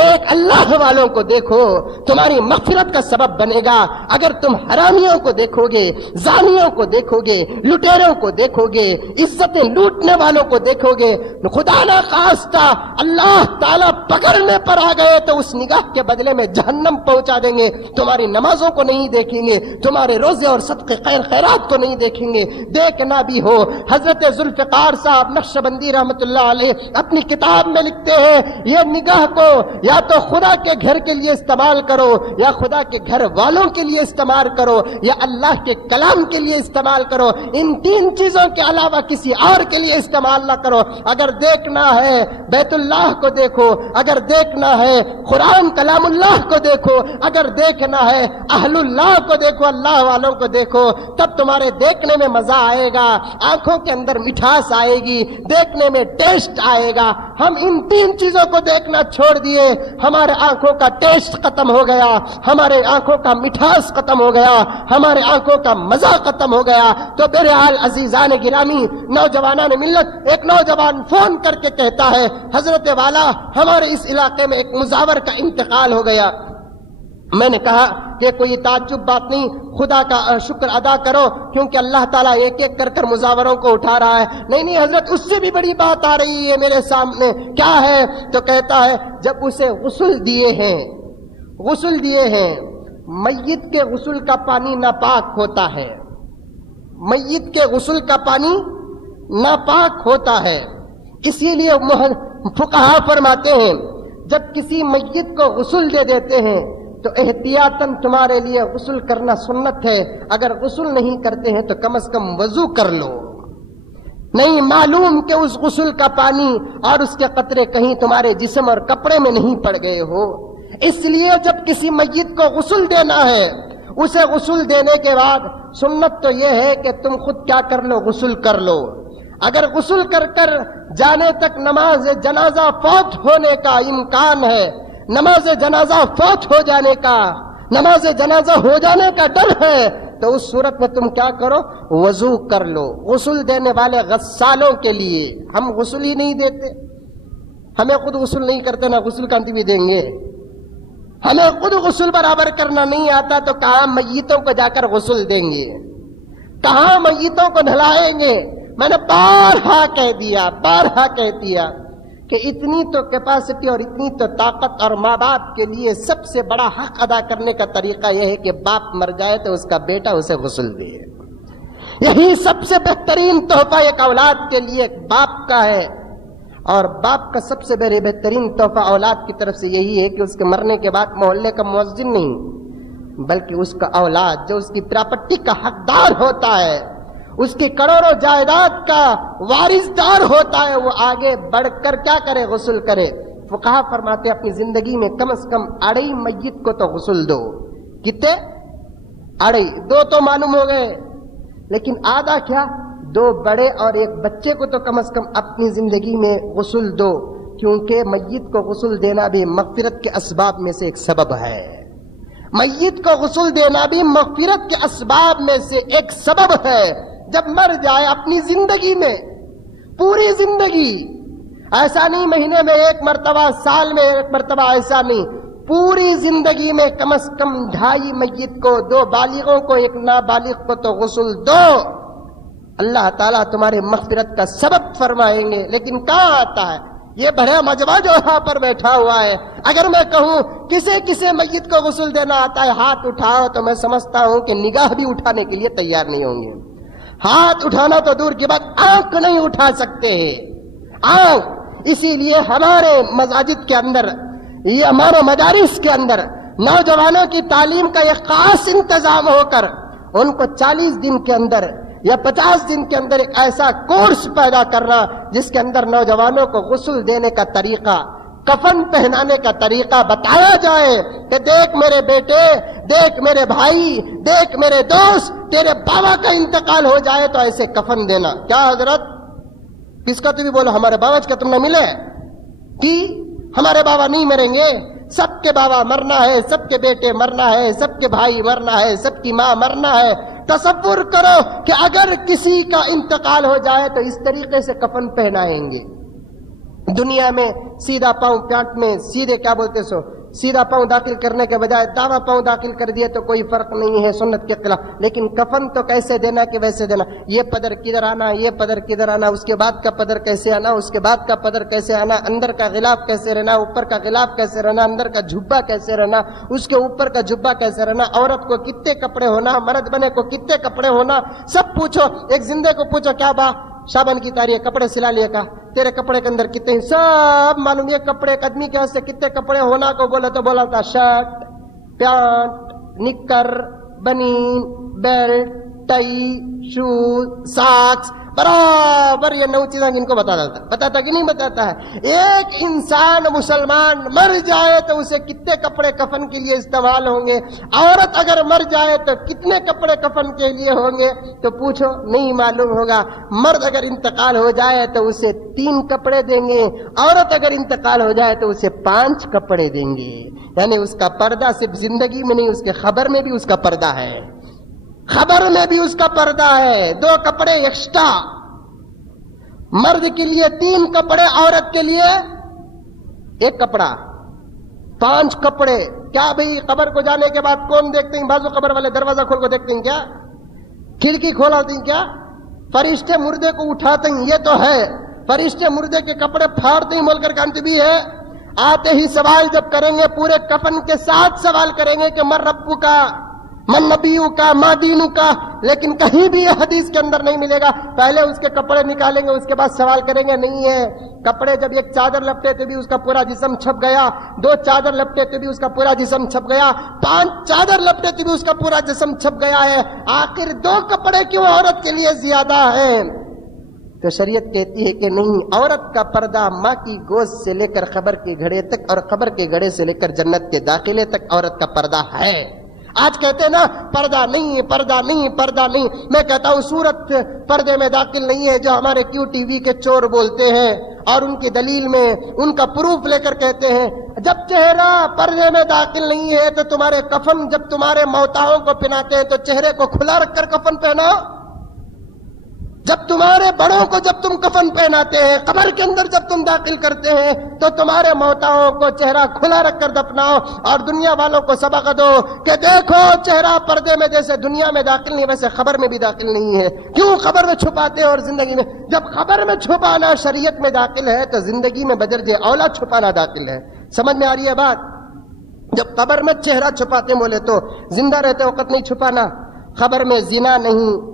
ایک اللہ والوں کو دیکھو، تمہاری مغفرت کا سبب بنے گا۔ اگر تم حرامیوں کو دیکھو گے، زانیوں کو دیکھو گے، لٹیروں کو دیکھو گے، عزتیں لوٹنے والوں کو دیکھو گے، خدا نہ خواستہ اللہ تعالیٰ پکڑنے پر آ گئے تو اس نگاہ کے بدلے میں جہنم پہنچا دیں گے۔ تمہاری نمازوں کو نہیں دیکھیں گے، تمہارے روزے اور صدقے خیرات کو نہیں دیکھیں گے۔ دیکھنا بھی ہو، حضرت ذوالفقار صاحب نقشبندی رحمت اللہ علیہ اپنی کتاب میں لکھتے ہیں، یہ نگاہ کو یا تو خدا کے گھر کے لیے استعمال کرو، یا خدا کے گھر والوں کے لیے استعمال کرو، یا اللہ کے کلام کے لیے استعمال کرو، ان تین چیزوں کے علاوہ کسی اور کے لیے استعمال نہ کرو۔ اگر دیکھنا ہے بیت اللہ کو دیکھو، اگر دیکھنا ہے قرآن کلام اللہ کو دیکھو، اگر دیکھنا ہے اہل اللہ کو دیکھو، اللہ والوں کو دیکھو، تب تمہارے دیکھنے میں مزہ آئے گا، آنکھوں کے اندر مٹھاس آئے گی، دیکھنے میں ٹیسٹ آئے گا۔ ہم ان تین چیزوں کو دیکھنا چھوڑ دیے، ہمارے آنکھوں کا ٹیسٹ ختم ہو گیا، ہمارے آنکھوں کا مٹھاس ختم ہو گیا، ہمارے آنکھوں کا مزہ ختم ہو گیا۔ تو بہرحال عزیزان گرامی، نوجوانان ملت، ایک نوجوان فون کر کے کہتا ہے حضرت والا ہمارے اس علاقے میں ایک مزاور کا انتقال ہو گیا۔ میں نے کہا کہ کوئی تعجب بات نہیں، خدا کا شکر ادا کرو کیونکہ اللہ تعالیٰ ایک ایک کر کر مزاوروں کو اٹھا رہا ہے۔ نہیں حضرت، اس سے بھی بڑی بات آ رہی ہے میرے سامنے۔ کیا ہے؟ تو کہتا ہے جب اسے غسل دیے ہیں، میت کے غسل کا پانی ناپاک ہوتا ہے، میت کے غسل کا پانی ناپاک ہوتا ہے، اسی لیے فقہا فرماتے ہیں جب کسی میت کو غسل دے دیتے ہیں تو احتیاطاً تمہارے لیے غسل کرنا سنت ہے، اگر غسل نہیں کرتے ہیں تو کم از کم وضو کر لو۔ نہیں معلوم کہ اس غسل کا پانی اور اس کے قطرے کہیں تمہارے جسم اور کپڑے میں نہیں پڑ گئے ہو، اس لیے جب کسی میت کو غسل دینا ہے، اسے غسل دینے کے بعد سنت تو یہ ہے کہ تم خود کیا کر لو، غسل کر لو۔ اگر غسل کر کر جانے تک نماز جنازہ فوت ہونے کا امکان ہے، نماز جنازہ فوت ہو جانے کا، نماز جنازہ ہو جانے کا ڈر ہے، تو اس صورت میں تم کیا کرو؟ وضو کر لو. غسل دینے والے غسالوں کے لیے. ہم غسل ہی نہیں دیتے, ہمیں خود غسل نہیں کرتے, نہ غسل کا بھی دیں گے. ہمیں خود غسل برابر کرنا نہیں آتا تو کہاں میتوں کو جا کر غسل دیں گے, کہاں میتوں کو نہلائیں گے. میں نے بارہا کہہ دیا کہ اتنی تو کیپیسٹی اور اتنی تو طاقت اور ماں باپ کے لیے سب سے بڑا حق ادا کرنے کا طریقہ یہ ہے کہ باپ مر جائے تو اس کا بیٹا اسے غسل دے. یہی سب سے بہترین تحفہ ایک اولاد کے لیے باپ کا ہے. اور باپ کا سب سے بہترین تحفہ اولاد کی طرف سے یہی ہے کہ اس کے مرنے کے بعد محلے کا مؤذن نہیں, بلکہ اس کا اولاد جو اس کی پراپرٹی کا حقدار ہوتا ہے, اس کی کروڑوں جائیداد کا وارث دار ہوتا ہے, وہ آگے بڑھ کر کیا کرے؟ غسل کرے. فقہا فرماتے ہیں اپنی زندگی میں کم از کم 2.5 میت کو تو غسل دو. کتنے؟ 2.5. 2 تو معلوم ہو گئے, لیکن آدھا کیا؟ 2 بڑے اور 1 بچے کو تو کم از کم اپنی زندگی میں غسل دو, کیونکہ میت کو غسل دینا بھی مغفرت کے اسباب میں سے ایک سبب ہے. میت کو غسل دینا بھی مغفرت کے اسباب میں سے ایک سبب ہے. جب مر جائے اپنی زندگی میں, پوری زندگی, ایسا نہیں مہینے میں 1 مرتبہ, سال میں 1 مرتبہ, ایسا نہیں, پوری زندگی میں کم از کم 2.5 میت کو, 2 بالغوں کو 1 نابالغ کو تو غسل دو. اللہ تعالیٰ تمہارے مغفرت کا سبب فرمائیں گے. لیکن کہاں آتا ہے یہ بھرا مجمع جو یہاں پر بیٹھا ہوا ہے؟ اگر میں کہوں کسے میت کو غسل دینا آتا ہے ہاتھ اٹھاؤ, تو میں سمجھتا ہوں کہ نگاہ بھی اٹھانے کے لیے تیار نہیں ہوں گے. ہاتھ اٹھانا تو دور کی بات, آنکھ نہیں اٹھا سکتے آنکھ. اسی لیے ہمارے مساجد کے اندر, یہ ہمارے مدارس کے اندر نوجوانوں کی تعلیم کا ایک خاص انتظام ہو کر ان کو 40 دن کے اندر یا 50 دن کے اندر ایک ایسا کورس پیدا کرنا جس کے اندر نوجوانوں کو غسل دینے کا طریقہ, کفن پہنانے کا طریقہ بتایا جائے کہ دیکھ میرے بیٹے, دیکھ میرے بھائی, دیکھ میرے دوست, تیرے بابا کا انتقال ہو جائے تو ایسے کفن دینا. کیا حضرت کس کا؟ تو بھی بولو ہمارے بابا کا تم نہ ملے کہ ہمارے بابا نہیں مریں گے. سب کے بابا مرنا ہے, سب کے بیٹے مرنا ہے, سب کے بھائی مرنا ہے, سب کی ماں مرنا ہے. تصور کرو کہ اگر کسی کا انتقال ہو جائے تو اس طریقے سے کفن پہنائیں گے. دنیا میں سیدھا پاؤں پیانٹ میں سیدھے کیا بولتے سو سیدھا پاؤں داخل کرنے کے بجائے داوا پاؤں داخل کر دیے تو کوئی فرق نہیں ہے سنت کے خلاف. لیکن کفن تو کیسے دینا کہ ویسے دینا, یہ پدر کدھر آنا, یہ پدر کدھر آنا, اس کے بعد کا پدر کیسے آنا, اس کے بعد کا پدر کیسے آنا, اندر کا غلاف کیسے رہنا, اوپر کا غلاف کیسے رہنا, اندر کا جھبا کیسے رہنا, اس کے اوپر کا جھبا کیسے رہنا, عورت کو کتنے کپڑے ہونا, مرد بنے کو کتنے کپڑے ہونا, سب پوچھو. ایک زندے کو پوچھو کیا با شابن کی تاریخ کپڑے سلا لیے کا, تیرے کپڑے کے اندر کتنے, سب معلوم. یہ کپڑے آدمی کے واسطے کتنے کپڑے ہونا کو بولے تو بولا تھا شرٹ, پینٹ, نکر, بنین, بیلٹ, ٹائی, شوز, ساکس, برابر یہ 9 چیزیں ان کو بتاتا کہ نہیں بتاتا ہے. ایک انسان مسلمان مر جائے تو اسے کتنے کپڑے کفن کے لیے استعمال ہوں گے, عورت اگر مر جائے تو کتنے کپڑے کفن کے لیے ہوں گے, تو پوچھو نہیں معلوم ہوگا. مرد اگر انتقال ہو جائے تو اسے 3 کپڑے دیں گے, عورت اگر انتقال ہو جائے تو اسے 5 کپڑے دیں گے. یعنی اس کا پردہ صرف زندگی میں نہیں, اس کے خبر میں بھی اس کا پردہ ہے, خبر میں بھی اس کا پردہ ہے. 2 کپڑے ایکسٹرا, مرد کے لیے 3 کپڑے, عورت کے لیے 1 کپڑا, 5 کپڑے. کیا بھئی قبر کو جانے کے بعد کون دیکھتے ہیں؟ بازو قبر والے دروازہ کھول کو دیکھتے ہیں کیا, کھڑکی کھولاتے ہیں کیا, فرشتے مردے کو اٹھاتے ہیں, یہ تو ہے. فرشتے مردے کے کپڑے پھاڑتے ہیں, مول کر کانتے بھی ہے. آتے ہی سوال جب کریں گے پورے کفن کے ساتھ سوال کریں گے کہ من ربو کا, من نبیو کا, ما دینو کا. لیکن کہیں بھی یہ حدیث کے اندر نہیں ملے گا. پہلے اس کے کپڑے نکالیں گے, اس کے بعد سوال کریں گے. نہیں ہے, کپڑے جب 1 چادر لپٹے تو بھی اس کا پورا جسم چھپ گیا, 2 چادر لپٹے تو بھی اس کا پورا جسم چھپ گیا, 5 چادر لپٹے تو بھی اس کا پورا جسم چھپ گیا ہے. آخر 2 کپڑے کیوں عورت کے لیے زیادہ ہیں؟ تو شریعت کہتی ہے کہ نہیں, عورت کا پردہ ماں کی گوشت سے لے کر قبر کے گھڑے تک اور قبر کے گھڑے سے لے کر جنت کے داخلے تک عورت کا پردہ ہے. آج کہتے ہیں نا پردہ نہیں، پردہ نہیں، پردہ نہیں. میں کہتا ہوں سورت پردے میں داخل نہیں ہے جو ہمارے کیو ٹی وی کے چور بولتے ہیں اور ان کی دلیل میں ان کا پروف لے کر کہتے ہیں جب چہرہ پردے میں داخل نہیں ہے تو تمہارے کفن جب تمہارے موتاؤں کو پہناتے ہیں تو چہرے کو کھلا رکھ کر کفن پہناؤ. جب تمہارے بڑوں کو جب تم کفن پہناتے ہیں، قبر کے اندر جب تم داخل کرتے ہیں تو تمہارے موتاؤں کو چہرہ کھلا رکھ کر دفناؤ اور دنیا والوں کو سبق دو کہ دیکھو چہرہ پردے میں جیسے دنیا میں داخل نہیں ویسے خبر میں بھی داخل نہیں ہے. کیوں خبر میں چھپاتے ہیں اور زندگی میں؟ جب خبر میں چھپانا شریعت میں داخل ہے تو زندگی میں بدرجہ اولا چھپانا داخل ہے. سمجھ میں آ رہی ہے بات؟ جب قبر میں چہرہ چھپاتے بولے تو زندہ رہتے وقت نہیں چھپانا. خبر میں زنا نہیں،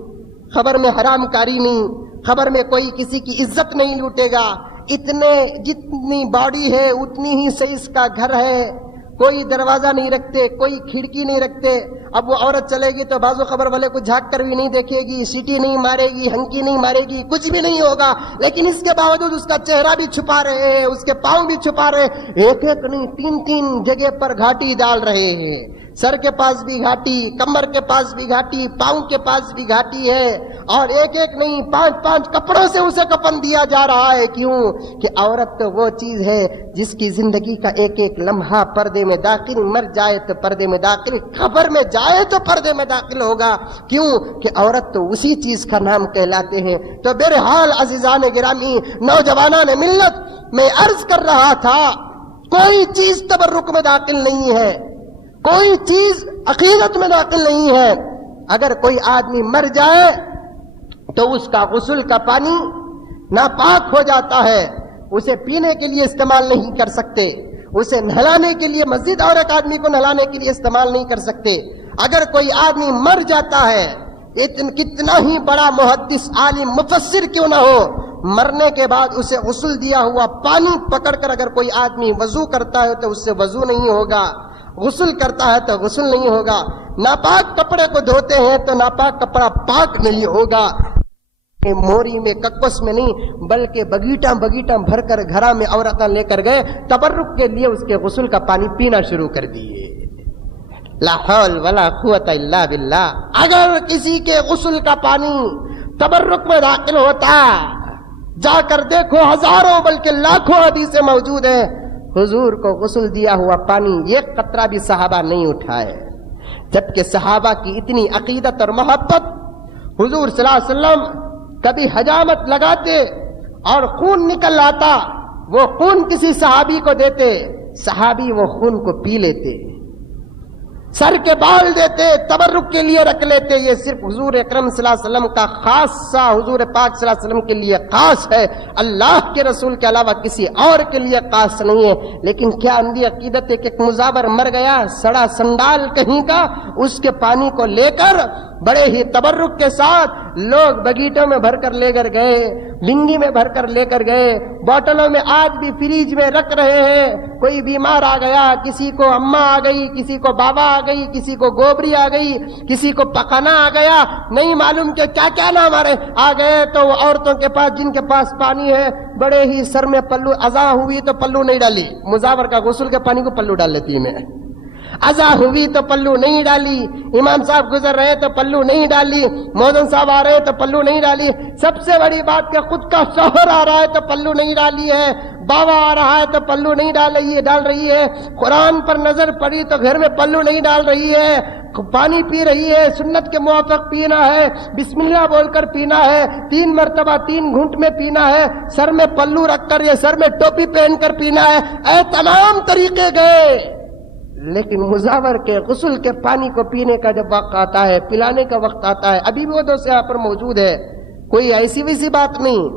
خبر میں حرام کاری نہیں، خبر میں کوئی کسی کی عزت نہیں لوٹے گا. اتنے جتنی باڈی ہے اتنی ہی سائز کا گھر ہے. کوئی دروازہ نہیں رکھتے، کوئی کھڑکی نہیں رکھتے. اب وہ عورت چلے گی تو بازو خبر والے کو جھانک کر بھی نہیں دیکھے گی، سیٹی نہیں مارے گی، ہنکی نہیں مارے گی، کچھ بھی نہیں ہوگا. لیکن اس کے باوجود اس کا چہرہ بھی چھپا رہے ہیں، اس کے پاؤں بھی چھپا رہے ہیں. ایک ایک نہیں، تین تین جگہ پر گھاٹی ڈال رہے ہیں. سر کے پاس بھی گھاٹی، کمر کے پاس بھی گھاٹی، پاؤں کے پاس بھی گھاٹی ہے. اور ایک ایک نہیں، پانچ پانچ کپڑوں سے اسے کفن دیا جا رہا ہے. کیوں کہ عورت تو وہ چیز ہے جس کی زندگی کا ایک ایک لمحہ پردے میں داخل، مر جائے تو پردے میں داخل، خبر میں جائے تو پردے میں داخل ہوگا. کیوں کہ عورت تو اسی چیز کا نام کہلاتے ہیں. تو بہرحال عزیزان گرامی، نوجوانان ملت، میں عرض کر رہا تھا کوئی چیز تبرک میں داخل نہیں ہے، کوئی چیز عقیدت میں داخل نہیں ہے. اگر کوئی آدمی مر جائے تو اس کا غسل کا پانی ناپاک ہو جاتا ہے، اسے پینے کے لیے استعمال نہیں کر سکتے، اسے نہلانے کے لیے مسجد اور ایک آدمی کو نہلانے کے لیے استعمال نہیں کر سکتے. اگر کوئی آدمی مر جاتا ہے، کتنا ہی بڑا محدث عالم مفسر کیوں نہ ہو، مرنے کے بعد اسے غسل دیا ہوا پانی پکڑ کر اگر کوئی آدمی وضو کرتا ہے تو اس سے وضو نہیں ہوگا، غسل کرتا ہے تو غسل نہیں ہوگا. ناپاک کپڑے کو دھوتے ہیں تو ناپاک کپڑا پاک نہیں ہوگا. موری میں ککوس میں نہیں بلکہ بگیٹا بھر کر گھرا میں عورتیں لے کر گئے، تبرک کے لیے اس کے غسل کا پانی پینا شروع کر دیے. لا حول ولا قوت الا باللہ. اگر کسی کے غسل کا پانی تبرک میں داخل ہوتا، جا کر دیکھو ہزاروں بلکہ لاکھوں حدیثیں موجود ہیں، حضور کو غسل دیا ہوا پانی ایک قطرہ بھی صحابہ نہیں اٹھائے. جبکہ صحابہ کی اتنی عقیدت اور محبت، حضور صلی اللہ علیہ وسلم کبھی حجامت لگاتے اور خون نکل آتا، وہ خون کسی صحابی کو دیتے، صحابی وہ خون کو پی لیتے. سر کے بال دیتے، تبرک کے لیے رکھ لیتے. یہ صرف حضور اکرم صلی اللہ علیہ وسلم کا خاصہ، حضور پاک صلی اللہ علیہ وسلم کے لیے خاص ہے، اللہ کے رسول کے علاوہ کسی اور کے لیے خاص نہیں ہے. لیکن کیا اندھی عقیدت ہے کہ ایک مزاور مر گیا، سڑا سنڈال کہیں کا، اس کے پانی کو لے کر بڑے ہی تبرک کے ساتھ لوگ بگیٹوں میں بھر کر لے کر گئے، بنگی میں بھر کر لے کر گئے، بوٹلوں میں آج بھی فریج میں رکھ رہے ہیں. کوئی بیمار آ گیا، کسی کو اماں آ گئی، کسی کو بابا آ گئی، کسی کو گوبری آ گئی، کسی کو پکانا آ گیا، نہیں معلوم کہ کیا کیا نام آ گئے. تو عورتوں کے پاس، جن کے پاس پانی ہے، بڑے ہی سر میں پلو ازا ہوئی تو پلو نہیں ڈالی. مزاور کا غسل کے پانی کو پلو ڈال لیتی میں. ازا ہوئی تو پلو نہیں ڈالی، امام صاحب گزر رہے تو پلو نہیں ڈالی، مؤذن صاحب آ رہے تو پلو نہیں ڈالی. سب سے بڑی بات کہ خود کا شوہر آ رہا ہے تو پلو نہیں ڈالی ہے، بابا آ رہا ہے تو پلو نہیں ڈال رہی ہے، قرآن پر نظر پڑی تو گھر میں پلو نہیں ڈال رہی ہے، پانی پی رہی ہے، سنت کے موافق پینا ہے، بسم اللہ بول کر پینا ہے، 3 مرتبہ 3 گھونٹ میں پینا ہے، سر میں پلو رکھ کر یا سر میں ٹوپی پہن کر پینا ہے. اے تمام طریقے گئے. لیکن مزاور کے غسل کے پانی کو پینے کا جب وقت آتا ہے، پلانے کا وقت آتا ہے، ابھی بھی وہ دوسرے یہاں پر موجود ہے، کوئی ایسی ویسی بات نہیں،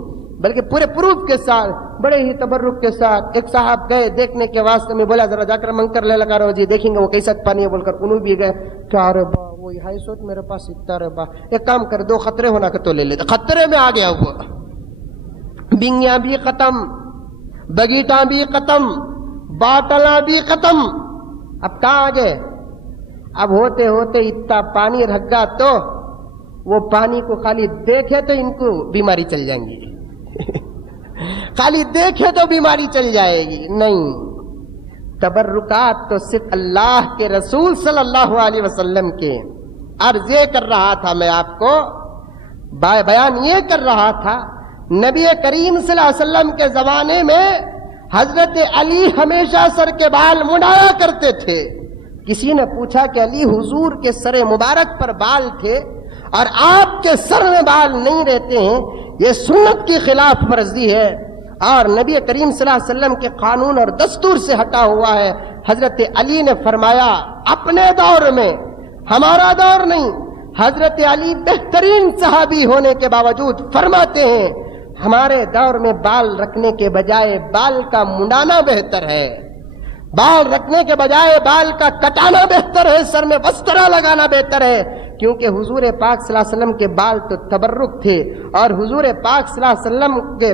بلکہ پورے پروف کے ساتھ، بڑے ہی تبرک کے ساتھ. ایک صاحب گئے دیکھنے کے واسطے میں، بولا ذرا جا کر منگ کر لے لگا رہو جی، دیکھیں گے وہ کیسا پانی ہے بول کر انہوں بھی گئے. کیا رے با وہ 250 میرے پاس اتنا رے با، ایک کام کر 2 خطرے ہونا کہ تو لے لیتے. خطرے میں آ گیا وہ، بنگیاں بھی ختم، بگیٹاں بھی ختم، باٹلاں بھی ختم. اب کہاں آ گئے؟ اب ہوتے ہوتے اتنا پانی رکھ گا تو وہ پانی کو خالی دیکھے تو ان کو بیماری چل جائیں گی خالی دیکھے تو بیماری چل جائے گی. نہیں، تبرکات تو صرف اللہ کے رسول صلی اللہ علیہ وسلم کے. عرض یہ کر رہا تھا میں آپ کو، بیان یہ کر رہا تھا، نبی کریم صلی اللہ علیہ وسلم کے زمانے میں حضرت علی ہمیشہ سر کے بال منڈایا کرتے تھے. کسی نے پوچھا کہ علی حضور کے سر مبارک پر بال تھے اور آپ کے سر میں بال نہیں رہتے ہیں، یہ سنت کی خلاف ورزی ہے اور نبی کریم صلی اللہ علیہ وسلم کے قانون اور دستور سے ہٹا ہوا ہے. حضرت علی نے فرمایا اپنے دور میں، ہمارا دور نہیں، حضرت علی بہترین صحابی ہونے کے باوجود فرماتے ہیں ہمارے دور میں بال رکھنے کے بجائے بال کا منڈانا بہتر ہے، بال رکھنے کے بجائے بال کا کٹانا بہتر ہے، سر میں وسترا لگانا بہتر ہے. کیونکہ حضور پاک صلی اللہ علیہ وسلم کے بال تو تبرک تھے اور حضور پاک صلی اللہ علیہ وسلم کے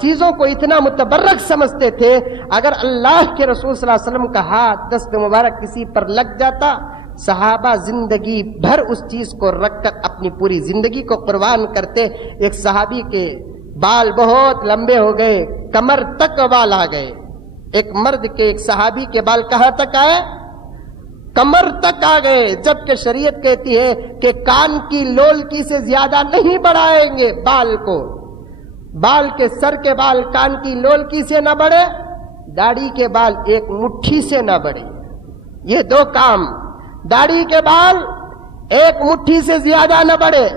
چیزوں کو اتنا متبرک سمجھتے تھے، اگر اللہ کے رسول صلی اللہ علیہ وسلم کا ہاتھ دست مبارک کسی پر لگ جاتا، صحابہ زندگی بھر اس چیز کو رکھ کر اپنی پوری زندگی کو قربان کرتے. ایک صحابی کے بال بہت لمبے ہو گئے، کمر تک بال آ گئے. ایک مرد کے، ایک صحابی کے بال کہاں تک آئے؟ کمر تک آ گئے. جبکہ شریعت کہتی ہے کہ کان کی لولکی سے زیادہ نہیں بڑھائیں گے بال کو، بال کے سر کے بال کان کی لولکی سے نہ بڑھے، داڑھی کے بال ایک مٹھی سے نہ بڑھے. یہ دو کام، داڑھی کے بال ایک مٹھی سے زیادہ نہ بڑھے،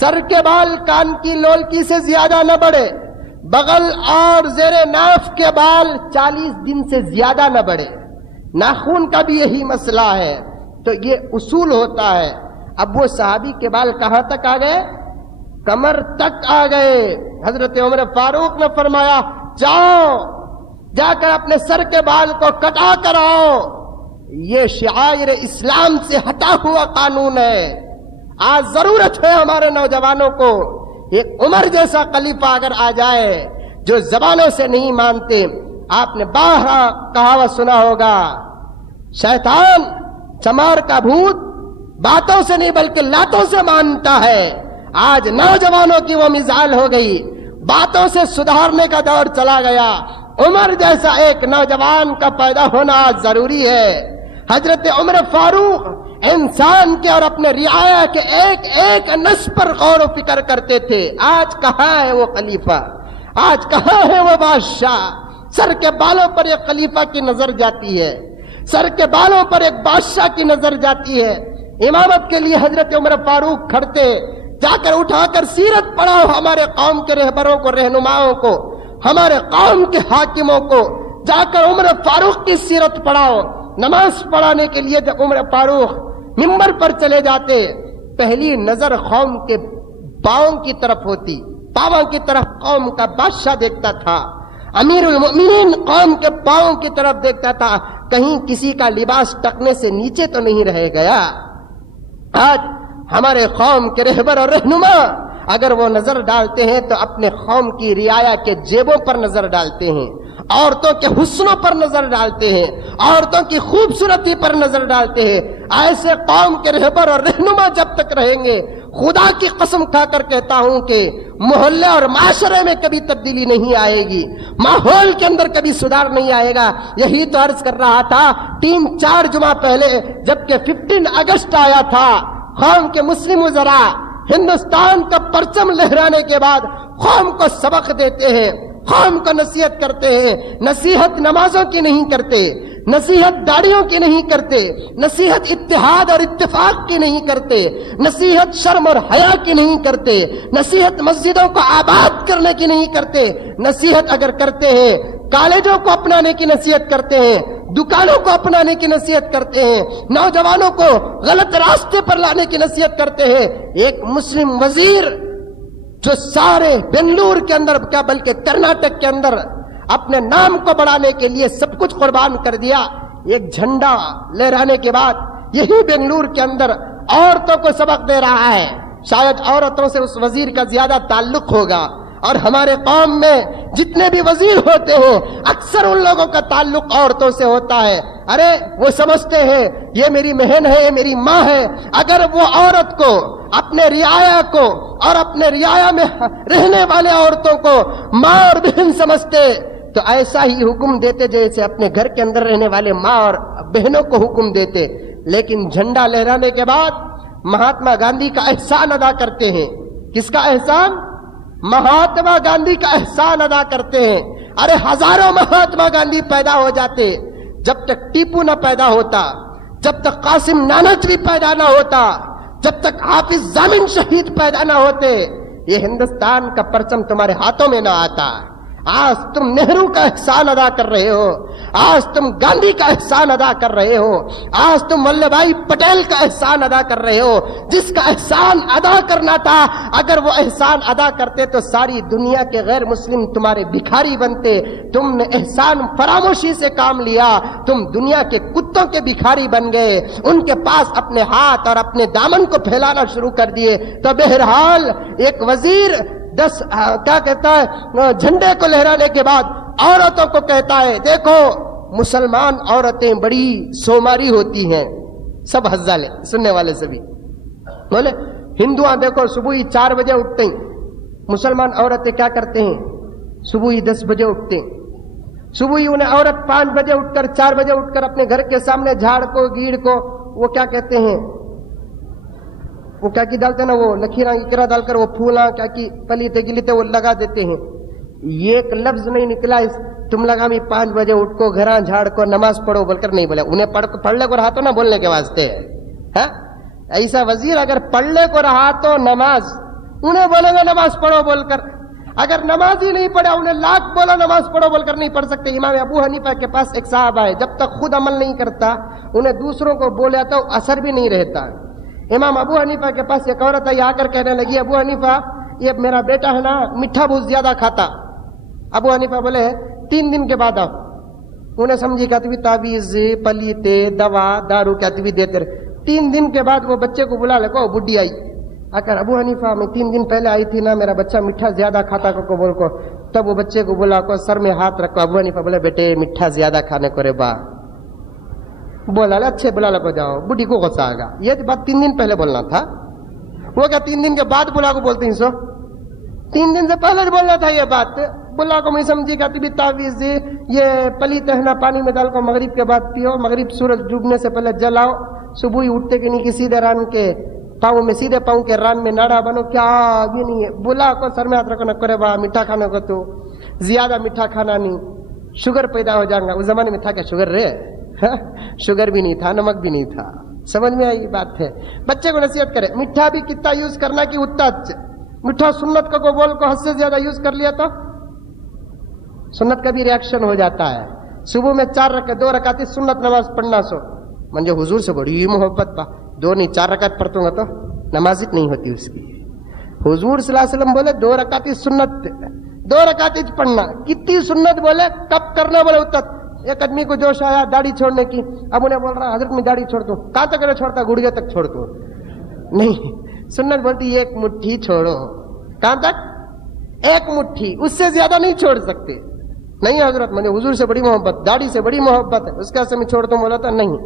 سر کے بال کان کی لولکی سے زیادہ نہ بڑھے، بغل اور زیر ناف کے بال 40 دن سے زیادہ نہ بڑھے. ناخون کا بھی یہی مسئلہ ہے. تو یہ اصول ہوتا ہے. اب وہ صحابی کے بال کہاں تک آ گئے؟ کمر تک آ گئے. حضرت عمر فاروق نے فرمایا جاؤ، جا کر اپنے سر کے بال کو کٹا کر آؤ. یہ شعائر اسلام سے ہٹا ہوا قانون ہے. آج ضرورت ہے ہمارے نوجوانوں کو ایک عمر جیسا خلیفہ اگر آ جائے جو زبانوں سے نہیں مانتے. آپ نے باہر کہاوت سنا ہوگا، شیطان چمار کا بھوت باتوں سے نہیں بلکہ لاتوں سے مانتا ہے. آج نوجوانوں کی وہ مثال ہو گئی، باتوں سے سدھارنے کا دور چلا گیا. عمر جیسا ایک نوجوان کا پیدا ہونا آج ضروری ہے. حضرت عمر فاروق انسان کے اور اپنے رعایا کے ایک ایک نسل پر غور و فکر کرتے تھے. آج کہاں ہے وہ خلیفہ؟ آج کہاں ہے وہ بادشاہ؟ سر کے بالوں پر ایک خلیفہ کی نظر جاتی ہے، سر کے بالوں پر ایک بادشاہ کی نظر جاتی ہے. امامت کے لیے حضرت عمر فاروق کھڑتے، جا کر اٹھا کر سیرت پڑھاؤ ہمارے قوم کے رہبروں کو، رہنماؤں کو، ہمارے قوم کے حاکموں کو. جا کر عمر فاروق کی سیرت پڑھاؤ. نماز پڑھانے کے لیے جب عمر فاروق منبر پر چلے جاتے، پہلی نظر قوم کے پاؤں کی طرف ہوتی، پاؤں کی طرف قوم کا بادشاہ دیکھتا تھا، امیر المؤمنین قوم کے پاؤں کی طرف دیکھتا تھا، کہیں کسی کا لباس ٹکنے سے نیچے تو نہیں رہ گیا. آج ہمارے قوم کے رہبر اور رہنما اگر وہ نظر ڈالتے ہیں تو اپنے قوم کی رعایا کے جیبوں پر نظر ڈالتے ہیں، عورتوں کے حسنوں پر نظر ڈالتے ہیں، عورتوں کی خوبصورتی پر نظر ڈالتے ہیں. ایسے قوم کے رہبر اور رہنما جب تک رہیں گے، خدا کی قسم کھا کر کہتا ہوں کہ محلے اور معاشرے میں کبھی تبدیلی نہیں آئے گی، ماحول کے اندر کبھی سدھار نہیں آئے گا. یہی تو عرض کر رہا تھا 3-4 جمعہ پہلے جبکہ 15 اگست آیا تھا، قوم کے مسلم وزراء ہندوستان کا پرچم لہرانے کے بعد قوم کو سبق دیتے ہیں، قوم کو نصیحت کرتے ہیں. نصیحت نمازوں کی نہیں کرتے، نصیحت داڑیوں کی نہیں کرتے، نصیحت اتحاد اور اتفاق کی نہیں کرتے، نصیحت شرم اور حیا کی نہیں کرتے، نصیحت مسجدوں کو آباد کرنے کی نہیں کرتے. نصیحت اگر کرتے ہیں کالجوں کو اپنانے کی نصیحت کرتے ہیں، دکانوں کو اپنانے کی نصیحت کرتے ہیں، نوجوانوں کو غلط راستے پر لانے کی نصیحت کرتے ہیں. ایک مسلم وزیر جو سارے بنگلور کے اندر کیا بلکہ کرناٹک کے اندر اپنے نام کو بڑھانے کے لیے سب کچھ قربان کر دیا، ایک جھنڈا لہرانے کے بعد یہی بنگلور کے اندر عورتوں کو سبق دے رہا ہے. شاید عورتوں سے اس وزیر کا زیادہ تعلق ہوگا، اور ہمارے قوم میں جتنے بھی وزیر ہوتے ہیں اکثر ان لوگوں کا تعلق عورتوں سے ہوتا ہے. ارے وہ سمجھتے ہیں یہ میری بہن ہے، یہ میری ماں ہے. اگر وہ عورت کو، اپنے رعایا کو اور اپنے رعایا میں رہنے والے عورتوں کو ماں اور بہن سمجھتے تو ایسا ہی حکم دیتے جیسے اپنے گھر کے اندر رہنے والے ماں اور بہنوں کو حکم دیتے. لیکن جھنڈا لہرانے کے بعد مہاتما گاندھی کا احسان ادا کرتے ہیں. کس کا احسان؟ مہاتما گاندھی کا احسان ادا کرتے ہیں. ارے ہزاروں مہاتما گاندھی پیدا ہو جاتے، جب تک ٹیپو نہ پیدا ہوتا، جب تک قاسم نانوتوی پیدا نہ ہوتا، جب تک حافظ ضامن شہید پیدا نہ ہوتے، یہ ہندوستان کا پرچم تمہارے ہاتھوں میں نہ آتا. آج تم نہرو کا احسان ادا کر رہے ہو، آج تم گاندھی کا احسان ادا کر رہے ہو، آج تم ولبھ بھائی پٹیل کا احسان ادا کر رہے ہو. جس کا احسان ادا کرنا تھا، اگر وہ احسان ادا کرتے تو ساری دنیا کے غیر مسلم تمہارے بھکاری بنتے. تم نے احسان فراموشی سے کام لیا، تم دنیا کے کتوں کے بھکاری بن گئے، ان کے پاس اپنے ہاتھ اور اپنے دامن کو پھیلانا شروع کر دیے. تو بہرحال ایک وزیر کیا کہتا ہے، جھنڈے کو لہرانے کے بعد عورتوں کو کہتا ہے دیکھو مسلمان عورتیں بڑی سوماری ہوتی ہیں. سب ہنس لے سننے والے سبھی بولے ہندوؤں دیکھو صبح ہی 4 بجے اٹھتے ہیں، مسلمان عورتیں کیا کرتے ہیں؟ صبح ہی 10 بجے اٹھتے ہیں. صبح ہی انہیں عورت 5 بجے اٹھ کر 4 بجے اٹھ کر اپنے گھر کے سامنے جھاڑ کو گیڑ کو وہ کیا کہتے ہیں، وہ کیا کی ڈالتے ہیں نا، وہ لکیراں کی کرا ڈال کر وہ پھولاں کیا کی پلیتے گلیتے وہ لگا دیتے ہیں. یہ ایک لفظ نہیں نکلا تم لگا بھی 5 بجے اٹھ کو گھراں جھاڑ کو نماز پڑھو بول کر نہیں بولے. انہیں پڑھ لے کو رہا تو نہ بولنے کے واسطے ہے. ایسا وزیر اگر پڑھ لے کو رہا تو نماز انہیں بولے گا نماز پڑھو بول کر. اگر نماز ہی نہیں پڑھا انہیں لاکھ بولا نماز پڑھو بول کر نہیں پڑھ سکتے. امام ابو حنیفہ کے پاس ایک صاحب آئے، جب تک خود عمل نہیں کرتا انہیں دوسروں کو بولے تو اثر بھی نہیں رہتا. امام ابو حنیفہ کے پاس ایک عورت آ کر کہنے لگی ابو حنیفہ یہ میرا بیٹا ہے نا میٹھا بہت زیادہ کھاتا. ابو حنیفہ بولے 3 دن کے بعد آؤ. انہیں سمجھی کہ بھی تعویذ پلیتے دوا دارو کیا بھی دیتے رہے. 3 دن کے بعد وہ بچے کو بلا لے کو بڈی آئی آ کر ابو حنیفہ میں 3 دن پہلے آئی تھی نا میرا بچہ میٹھا زیادہ کھاتا کو بول کو. تب وہ بچے کو بلا کو سر میں ہاتھ رکھو. ابو حنیفہ بولے بیٹے میٹھا زیادہ کھانے کو رے با بولا لے اچھے بلا لے کو جاؤ. بڈی کو غصہ آ گا. یہ بات 3 دن پہلے بولنا تھا. وہ کیا 3 دن کے بعد بلا کو بولتے ہیں؟ سو 3 دن سے پہلے بولنا تھا یہ بات. بلا کو میں سمجھی گا بھی تعویذ یہ پلی تہنا پانی میں ڈال کو مغرب کے بعد پیو، مغرب سورج ڈوبنے سے پہلے جلاؤ، صبح ہی اٹھتے کہ نہیں کہ سیدھے ران کے پاؤں میں سیدھے پاؤں کے ران میں ناڑا بنو. کیا بھی نہیں ہے. بلا کو سر میں ہاتھ رکھو نہ کرے با میٹھا کھانے کو تو زیادہ میٹھا کھانا نہیں، شوگر پیدا ہو جائے گا. اس زمانے میں تھا کیا شوگر رے؟ شوگر بھی نہیں تھا، نمک بھی نہیں تھا. سمجھ میں آئی بات ہے. بچے کو نصیحت کرے میٹھا بھی کتنا یوز کرنا کہ اتنا میٹھا سنت کو بول کو حد سے زیادہ یوز کر لیا تو سنت کا بھی ریاکشن ہو جاتا ہے. صبح میں 2 رکعت سنت نماز پڑھنا سو منجھے حضور سے بڑی محبت با 2 نہیں 4 رکعت پڑھتا ہوں تو نماز نہیں ہوتی اس کی. حضور صلی اللہ علیہ وسلم بولے 2 رکعت سنت، 2 رکعت پڑھنا. کتنی سنت بولے کب کرنا بولے اتنا. ایک آدمی کو جوش آیا داڑھی چھوڑنے کی. اب انہیں بول رہا حضرت میں داڑھی چھوڑ دوں. کہاں تک چھوڑتا؟ گڑگے تک چھوڑ دوں. نہیں، سنت بولتی 1 مٹھی چھوڑو. کہاں تک؟ 1 مٹھی، اس سے زیادہ نہیں چھوڑ سکتے. نہیں حضرت مجھے حضور سے بڑی محبت، داڑھی سے بڑی محبت ہے، اس کا سے میں چھوڑ دوں. بولا تھا نہیں.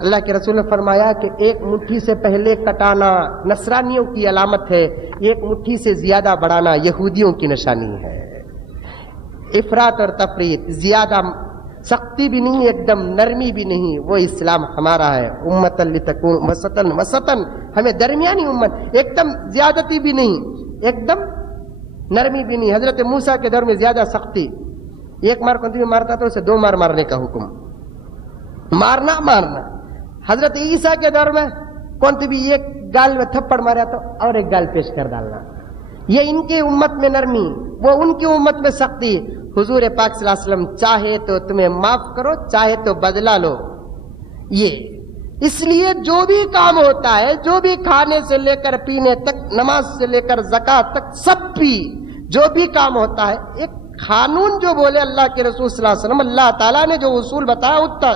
اللہ کے رسول نے فرمایا کہ 1 مٹھی سے پہلے کٹانا نصرانیوں کی علامت ہے، 1 مٹھی سے زیادہ بڑھانا یہودیوں کی نشانی ہے. افراط اور تفریط، زیادہ سختی بھی نہیں ایک دم نرمی بھی نہیں، وہ اسلام ہمارا ہے. امتن لتکون وسطن وسطن، ہمیں درمیانی امت، ایک دم زیادتی بھی نہیں ایک دم نرمی بھی نہیں. حضرت موسیٰ کے دور میں زیادہ سختی، 1 مار کو مارتا تو اسے 2 مار مارنے کا حکم، مارنا. حضرت عیسیٰ کے دور میں کون بھی 1 گال میں تھپڑ مارا تو اور 1 گال پیش کر ڈالنا. یہ ان کی امت میں نرمی، وہ ان کی امت میں سختی. حضور پاک صلی اللہ علیہ وسلم چاہے تو تمہیں معاف کرو، چاہے تو بدلہ لو. یہ اس لیے جو بھی کام ہوتا ہے، جو بھی کھانے سے لے کر پینے تک، نماز سے لے کر زکات تک، سب بھی جو بھی کام ہوتا ہے ایک قانون جو بولے اللہ کے رسول صلی اللہ علیہ وسلم، اللہ تعالیٰ نے جو اصول بتایا اتنا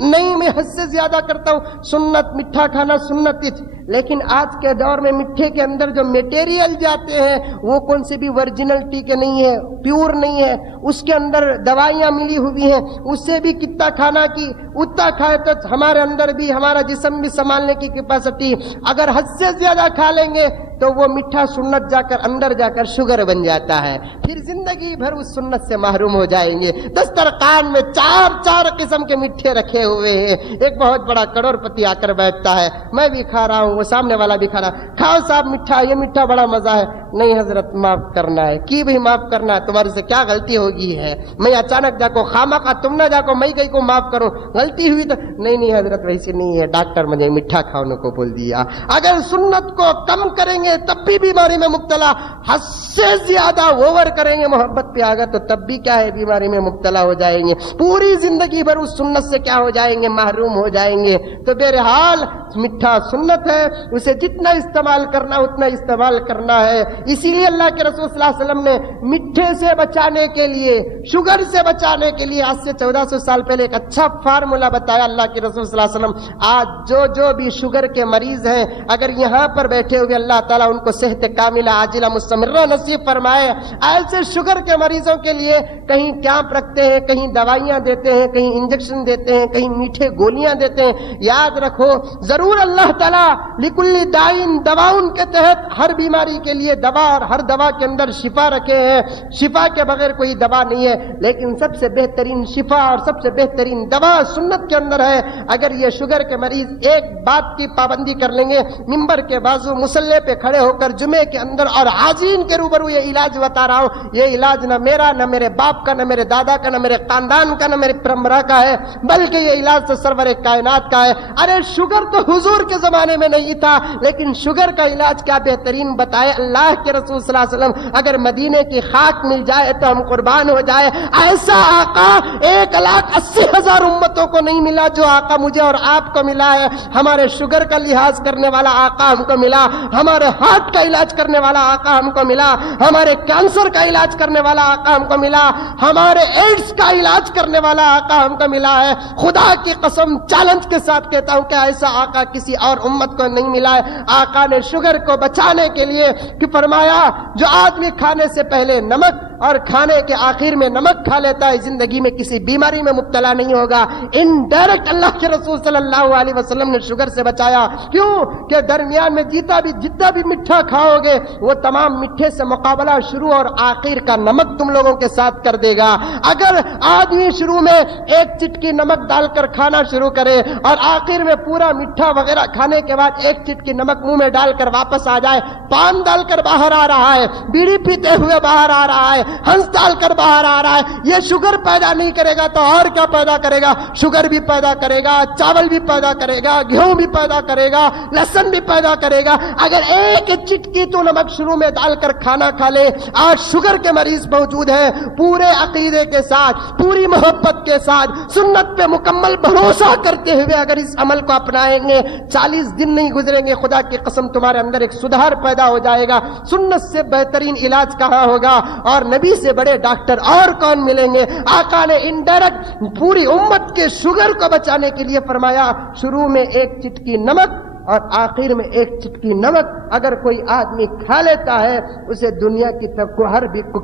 نہیں. میں حد سے زیادہ کرتا ہوں. سنت میٹھا کھانا سنت، لیکن آج کے دور میں میٹھے کے اندر جو میٹیریل جاتے ہیں وہ کون سے بھی ورجنلٹی کے نہیں ہے، پیور نہیں ہے. اس کے اندر دوائیاں ملی ہوئی ہیں. اس سے بھی کتنا کھانا کی اتنا کھائے تو ہمارے اندر بھی ہمارا جسم بھی سنبھالنے کی کیپیسٹی. اگر حد سے زیادہ کھا لیں گے تو وہ میٹھا سنت جا کر اندر جا کر شوگر بن جاتا ہے، پھر زندگی بھر اس سنت سے محروم ہو جائیں گے۔ دسترخوان میں چار قسم کے میٹھے رکھے ہوئے ہیں، ایک بہت بڑا کروڑ پتی آ کر بیٹھتا ہے، میں بھی کھا رہا ہوں، وہ سامنے والا بھی کھا رہا ہے، کھاؤ صاحب میٹھا، یہ میٹھا بڑا مزہ ہے۔ نہیں حضرت معاف کرنا ہے، کی بھی معاف کرنا ہے، تمہارے سے کیا غلطی ہوگی ہے، میں اچانک جا کو خامخواہ تم نہ جا کو میں کہیں کو معاف کرو، غلطی ہوئی تو نہیں حضرت ویسے نہیں ہے، ڈاکٹر مجھے میٹھا کھانے کو بول دیا۔ اگر سنت کو کم کریں گے تب بھی بیماری میں مبتلا، حد سے زیادہ اوور کریں گے محبت پہ آگا تو تب بھی کیا ہے بیماری میں مبتلا ہو جائیں گے، پوری زندگی بھر اس سنت سے کیا ہو جائیں گے، محروم ہو جائیں گے۔ تو بہرحال میٹھا سنت ہے، اسے جتنا استعمال کرنا اتنا استعمال کرنا ہے۔ اسی لیے اللہ کے رسول صلی اللہ علیہ وسلم نے میٹھے سے بچانے کے لیے، شوگر سے بچانے کے لیے آج سے 1400 سال پہلے ایک اچھا فارمولا بتایا اللہ کے رسول صلی اللہ علیہ وسلم۔ آج جو بھی شوگر کے مریض ہیں، اگر یہاں پر بیٹھے ہوئے اللہ تعالیٰ ان کو صحت کاملہ عاجلہ مستمرہ نصیب فرمائے، ایسے شوگر کے مریضوں کے لیے کہیں کیمپ رکھتے ہیں، کہیں دوائیاں دیتے ہیں، کہیں انجیکشن دیتے ہیں، کہیں میٹھے گولیاں دیتے ہیں۔ یاد رکھو ضرور اللہ تعالیٰ لکل دائن دواؤن کے تحت ہر بیماری کے لیے دوا، اور ہر دوا کے اندر شفا رکھے ہیں، شفا کے بغیر کوئی دوا نہیں ہے، لیکن سب سے بہترین شفا اور سب سے بہترین دوا سنت کے اندر ہے۔ اگر یہ شوگر کے مریض ایک بات کی پابندی کر لیں گے، ممبر کے بازو مصلی پہ کھڑے ہو کر جمعے کے اندر اور حاضرین کے روبرو یہ علاج بتا رہا ہوں، یہ علاج نہ میرا، نہ میرے باپ کا، نہ میرے دادا کا، نہ میرے خاندان کا، نہ میری پرمپرا کا ہے، بلکہ یہ علاج تو سرور کائنات کا ہے۔ ارے شوگر تو حضور کے زمانے میں نہیں تھا، لیکن شوگر کا علاج کیا بہترین بتائے اللہ کے رسول صلی اللہ علیہ وسلم۔ اگر مدینے کی خاک مل جائے تو ہم قربان ہو جائے۔ ایسا آقا 1,80,000 امتوں کو نہیں ملا جو آقا مجھے اور آپ کو ملا ہے۔ ہمارے شوگر کا لحاظ کرنے والا آقا ہم کو ملا، ہمارے ہارٹ کا علاج کرنے والا آقا ہم کو ملا، ہمارے کینسر کا علاج کرنے والا آقا ہم کو ملا، ہمارے ایڈز کا علاج کرنے والا آقا ہم کو ملا ہے۔ خدا کی قسم چیلنج کے ساتھ کہتا ہوں کہ ایسا آقا کسی اور امت کو نہیں ملا ہے۔ آقا نے شوگر کو بچانے کے لیے کہ فرمایا جو آدمی کھانے سے پہلے نمک اور کھانے کے آخر میں نمک کھا لیتا ہے زندگی میں کسی بیماری میں مبتلا نہیں ہوگا۔ انڈائریکٹ اللہ کے رسول صلی اللہ علیہ وسلم نے شوگر سے بچایا، کیوں کہ درمیان میں جتنا بھی میٹھا کھاؤ گے وہ تمام میٹھے سے مقابلہ شروع اور آخر کا نمک تم لوگوں کے ساتھ کر دے گا۔ اگر آدمی شروع میں ایک چٹکی نمک ڈال کر کھانا شروع کرے اور آخر میں پورا میٹھا وغیرہ کھانے کے بعد ایک چٹکی نمک منہ میں ڈال کر واپس آ جائے، پان ڈال کر باہر آ رہا ہے، بیڑی پیتے ہوئے باہر آ رہا ہے، ہنس ڈال کر باہر آ رہا ہے، یہ شوگر پیدا نہیں کرے گا تو اور کیا پیدا کرے گا؟ شوگر بھی پیدا کرے گا، چاول بھی پیدا کرے گا، گیہوں بھی پیدا کرے گا، لہسن بھی پیدا کرے گا۔ اگر ایک چٹکی تو نمک شروع میں ڈال کر کھانا کھا لے، آج شوگر کے مریض موجود ہیں، پورے عقیدے کے ساتھ، پوری محبت کے ساتھ، سنت پہ مکمل بھروسہ کرتے ہوئے اگر اس عمل کو اپنائیں گے، 40 دن نہیں گزریں گے، خدا کی قسم تمہارے اندر ایک سدھار پیدا ہو جائے گا۔ سنت سے بہترین علاج کہاں ہوگا اور نبی سے بڑے ڈاکٹر اور کون ملیں گے؟ آقا نے انڈائریکٹ پوری امت کے شوگر کو بچانے کے لیے فرمایا شروع میں ایک چٹکی نمک اور آخر میں ایک چٹکی نمک اگر کوئی آدمی کھا لیتا ہے اسے دنیا کی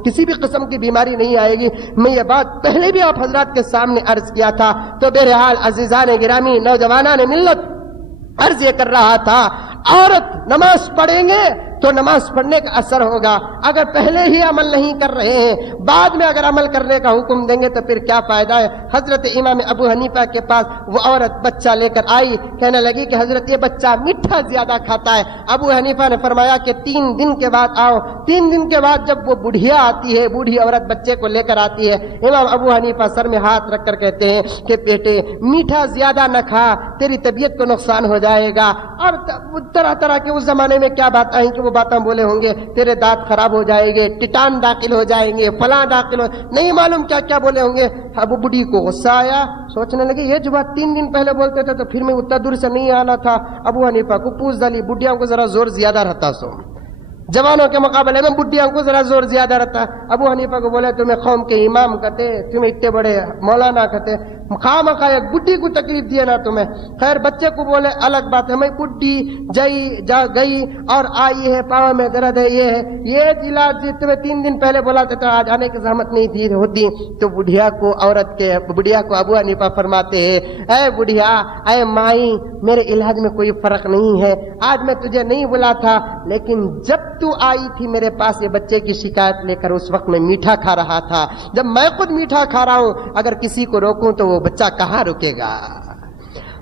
کسی بھی قسم کی بیماری نہیں آئے گی۔ میں یہ بات پہلے بھی آپ حضرات کے سامنے عرض کیا تھا، تو بہرحال عزیزان گرامی، نوجوانان ملت، عرض یہ کر رہا تھا عورت نماز پڑھیں گے تو نماز پڑھنے کا اثر ہوگا، اگر پہلے ہی عمل نہیں کر رہے ہیں بعد میں اگر عمل کرنے کا حکم دیں گے تو پھر کیا فائدہ ہے؟ حضرت امام ابو حنیفہ کے پاس وہ عورت بچہ لے کر آئی، کہنے لگی کہ حضرت یہ بچہ میٹھا زیادہ کھاتا ہے۔ ابو حنیفہ نے فرمایا کہ 3 دن کے بعد آؤ۔ 3 دن کے بعد جب وہ بوڑھیا آتی ہے، بوڑھی عورت بچے کو لے کر آتی ہے، امام ابو حنیفہ سر میں ہاتھ رکھ کر کہتے ہیں کہ بیٹے میٹھا زیادہ نہ کھا، تیری طبیعت کو نقصان ہو جائے گا۔ اور طرح طرح کے اس زمانے میں کیا بات آئیں کہ وہ باتیں بولے ہوں گے، تیرے دانت خراب ہو جائیں گے، ٹٹان داخل ہو جائیں گے، فلاں داخل ہو، نہیں معلوم کیا کیا بولے ہوں گے۔ ابو بڑھی کو غصہ آیا، سوچنے لگے یہ جو بات 3 دن پہلے بولتے تھے تو پھر میں اتنا دور سے نہیں آنا تھا۔ ابو حنیفہ کو پوچھ ڈالی، بڈھیاں کو ذرا زور زیادہ رہتا، سو جوانوں کے مقابلے میں بڈھیاں کو ذرا زور زیادہ رہتا۔ ابو حنیفہ کو بولے تمہیں قوم کے امام کہتے، تمہیں اتنے بڑے مولانا کہتے، خواہ مخواہ ایک بڈھی کو تکلیف دیے نا تمہیں. خیر بچے کو بولے الگ بات ہے, میں بڈھی گئی اور آئی ہے, پاؤں میں درد ہے, یہ ہے, یہ علاج تمہیں 3 دن پہلے بولا تھا آج آنے کی زحمت نہیں تھی ہوتی. تو بڑھیا کو ابو حنیفہ فرماتے ہیں, اے بڑھیا, اے مائی, میرے علاج میں کوئی فرق نہیں ہے, آج میں تجھے نہیں بلا تھا, لیکن جب تو آئی تھی میرے پاس یہ بچے کی شکایت لے کر, اس وقت میں میٹھا کھا رہا تھا. جب میں خود میٹھا کھا رہا ہوں, اگر کسی کو روکوں تو وہ بچہ کہاں رکے گا.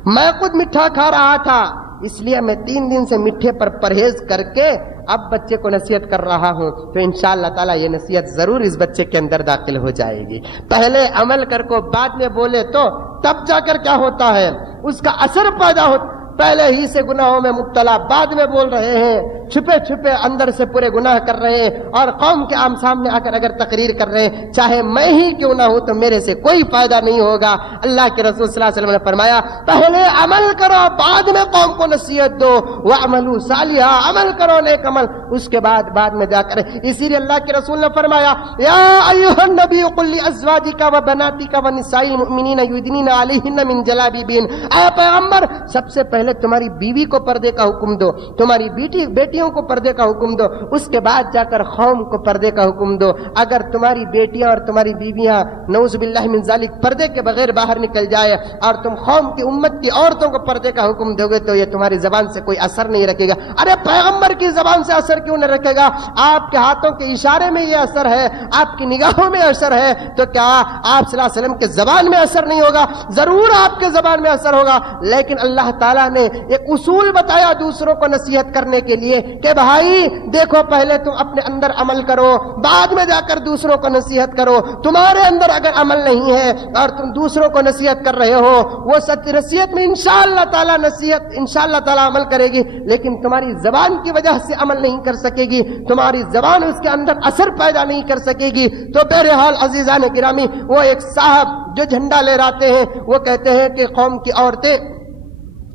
میں خود میٹھا کھا رہا تھا, اس لیے میں 3 دن سے میٹھے پر پرہیز کر کے اب بچے کو نصیحت کر رہا ہوں. تو انشاءاللہ تعالیٰ یہ نصیحت ضرور اس بچے کے اندر داخل ہو جائے گی. پہلے عمل کر کو بعد میں بولے تو تب جا کر کیا ہوتا ہے, اس کا اثر پیدا ہوتا. پہلے ہی سے گناہوں میں مبتلا, بعد میں بول رہے ہیں, چھپے چھپے اندر سے پورے گناہ کر رہے ہیں, اور قوم کے عام سامنے آ کر اگر تقریر کر رہے ہیں چاہے میں ہی کیوں نہ ہوں تو میرے سے کوئی فائدہ نہیں ہوگا. اللہ کے رسول صلی اللہ علیہ وسلم نے فرمایا پہلے عمل کرو بعد میں قوم کو نصیحت دو, وَاعْمَلُوا صَالِحًا, عمل کرو نیک عمل, اس کے بعد میں جا کر. اسی لیے اللہ کے رسول نے فرمایا یا ایھا النبی قل لازواجک وبناتک ونساء المؤمنین یدنین علیہن من جلابیبہن, اے پیغمبر سب سے پہلے تمہاری بیوی کو پردے کا حکم دو, تمہاری بیٹیوں کو پردے کا حکم دو, اس کے بعد جا کر قوم کو پردے کا حکم دو. اگر تمہاری بیٹیاں اور تمہاری بیویاں نعوذ باللہ من ذالک پردے کے بغیر باہر نکل جائے اور تم قوم کی امت کی عورتوں کو پردے کا حکم دو گے تو یہ تمہاری زبان سے کوئی اثر نہیں رکھے گا. ارے پیغمبر کی زبان سے اثر کیوں نہ رکھے گا؟ آپ کے ہاتھوں کے اشارے میں یہ اثر ہے, آپ کی نگاہوں میں اثر ہے, تو کیا آپ صلی اللہ علیہ وسلم کے زبان میں اثر نہیں ہوگا؟ ضرور آپ کے زبان میں اثر ہوگا. لیکن اللہ تعالیٰ نے ایک اصول بتایا دوسروں کو نصیحت کرنے کے لیے کہ بھائی دیکھو پہلے تم اپنے اندر عمل کرو, بعد میں جا کر دوسروں کو نصیحت کرو. تمہارے اندر اگر عمل نہیں ہے اور تم دوسروں کو نصیحت کر رہے ہو, وہ نصیحت میں انشاءاللہ تعالیٰ عمل کرے گی, لیکن تمہاری زبان کی وجہ سے عمل نہیں کر سکے گی, تمہاری زبان اس کے اندر اثر پیدا نہیں کر سکے گی. تو بہرحال عزیزان گرامی, وہ ایک صاحب جو جھنڈا لے راتے ہیں وہ کہتے ہیں کہ قوم کی عورتیں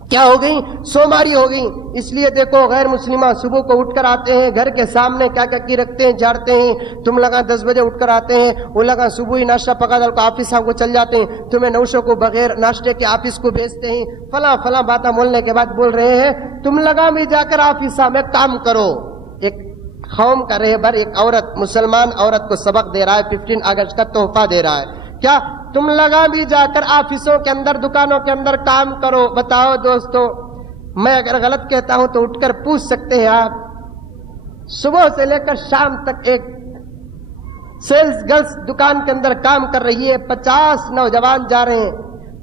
کیا ہو گئیں, سوماری ہو گئیں. اس لیے دیکھو غیر مسلمہ صبح کو اٹھ کر آتے ہیں, گھر کے سامنے کیا کیا کی رکھتے ہیں, جھاڑتے ہیں. تم لگا 10 بجے اٹھ کر آتے ہیں, وہ لگا صبح ہی ناشتہ پکا ڈال کو آفس کو چل جاتے ہیں, تمہیں نوشوں کو بغیر ناشتے کے آفس کو بھیجتے ہیں. فلاں باتیں بولنے کے بعد بول رہے ہیں تم لگا بھی جا کر آفس میں کام کرو. ایک قوم کا رہبر ایک عورت, مسلمان عورت کو سبق دے رہا ہے, 15 اگست کا تحفہ دے رہا ہے. کیا تم لگا بھی جا کر آفسوں کے اندر, دکانوں کے اندر کام کرو. بتاؤ دوستو, میں اگر غلط کہتا ہوں تو اٹھ کر پوچھ سکتے ہیں آپ. صبح سے لے کر شام تک ایک سیلز گرلز دکان کے اندر کام کر رہی ہے, 50 نوجوان جا رہے ہیں,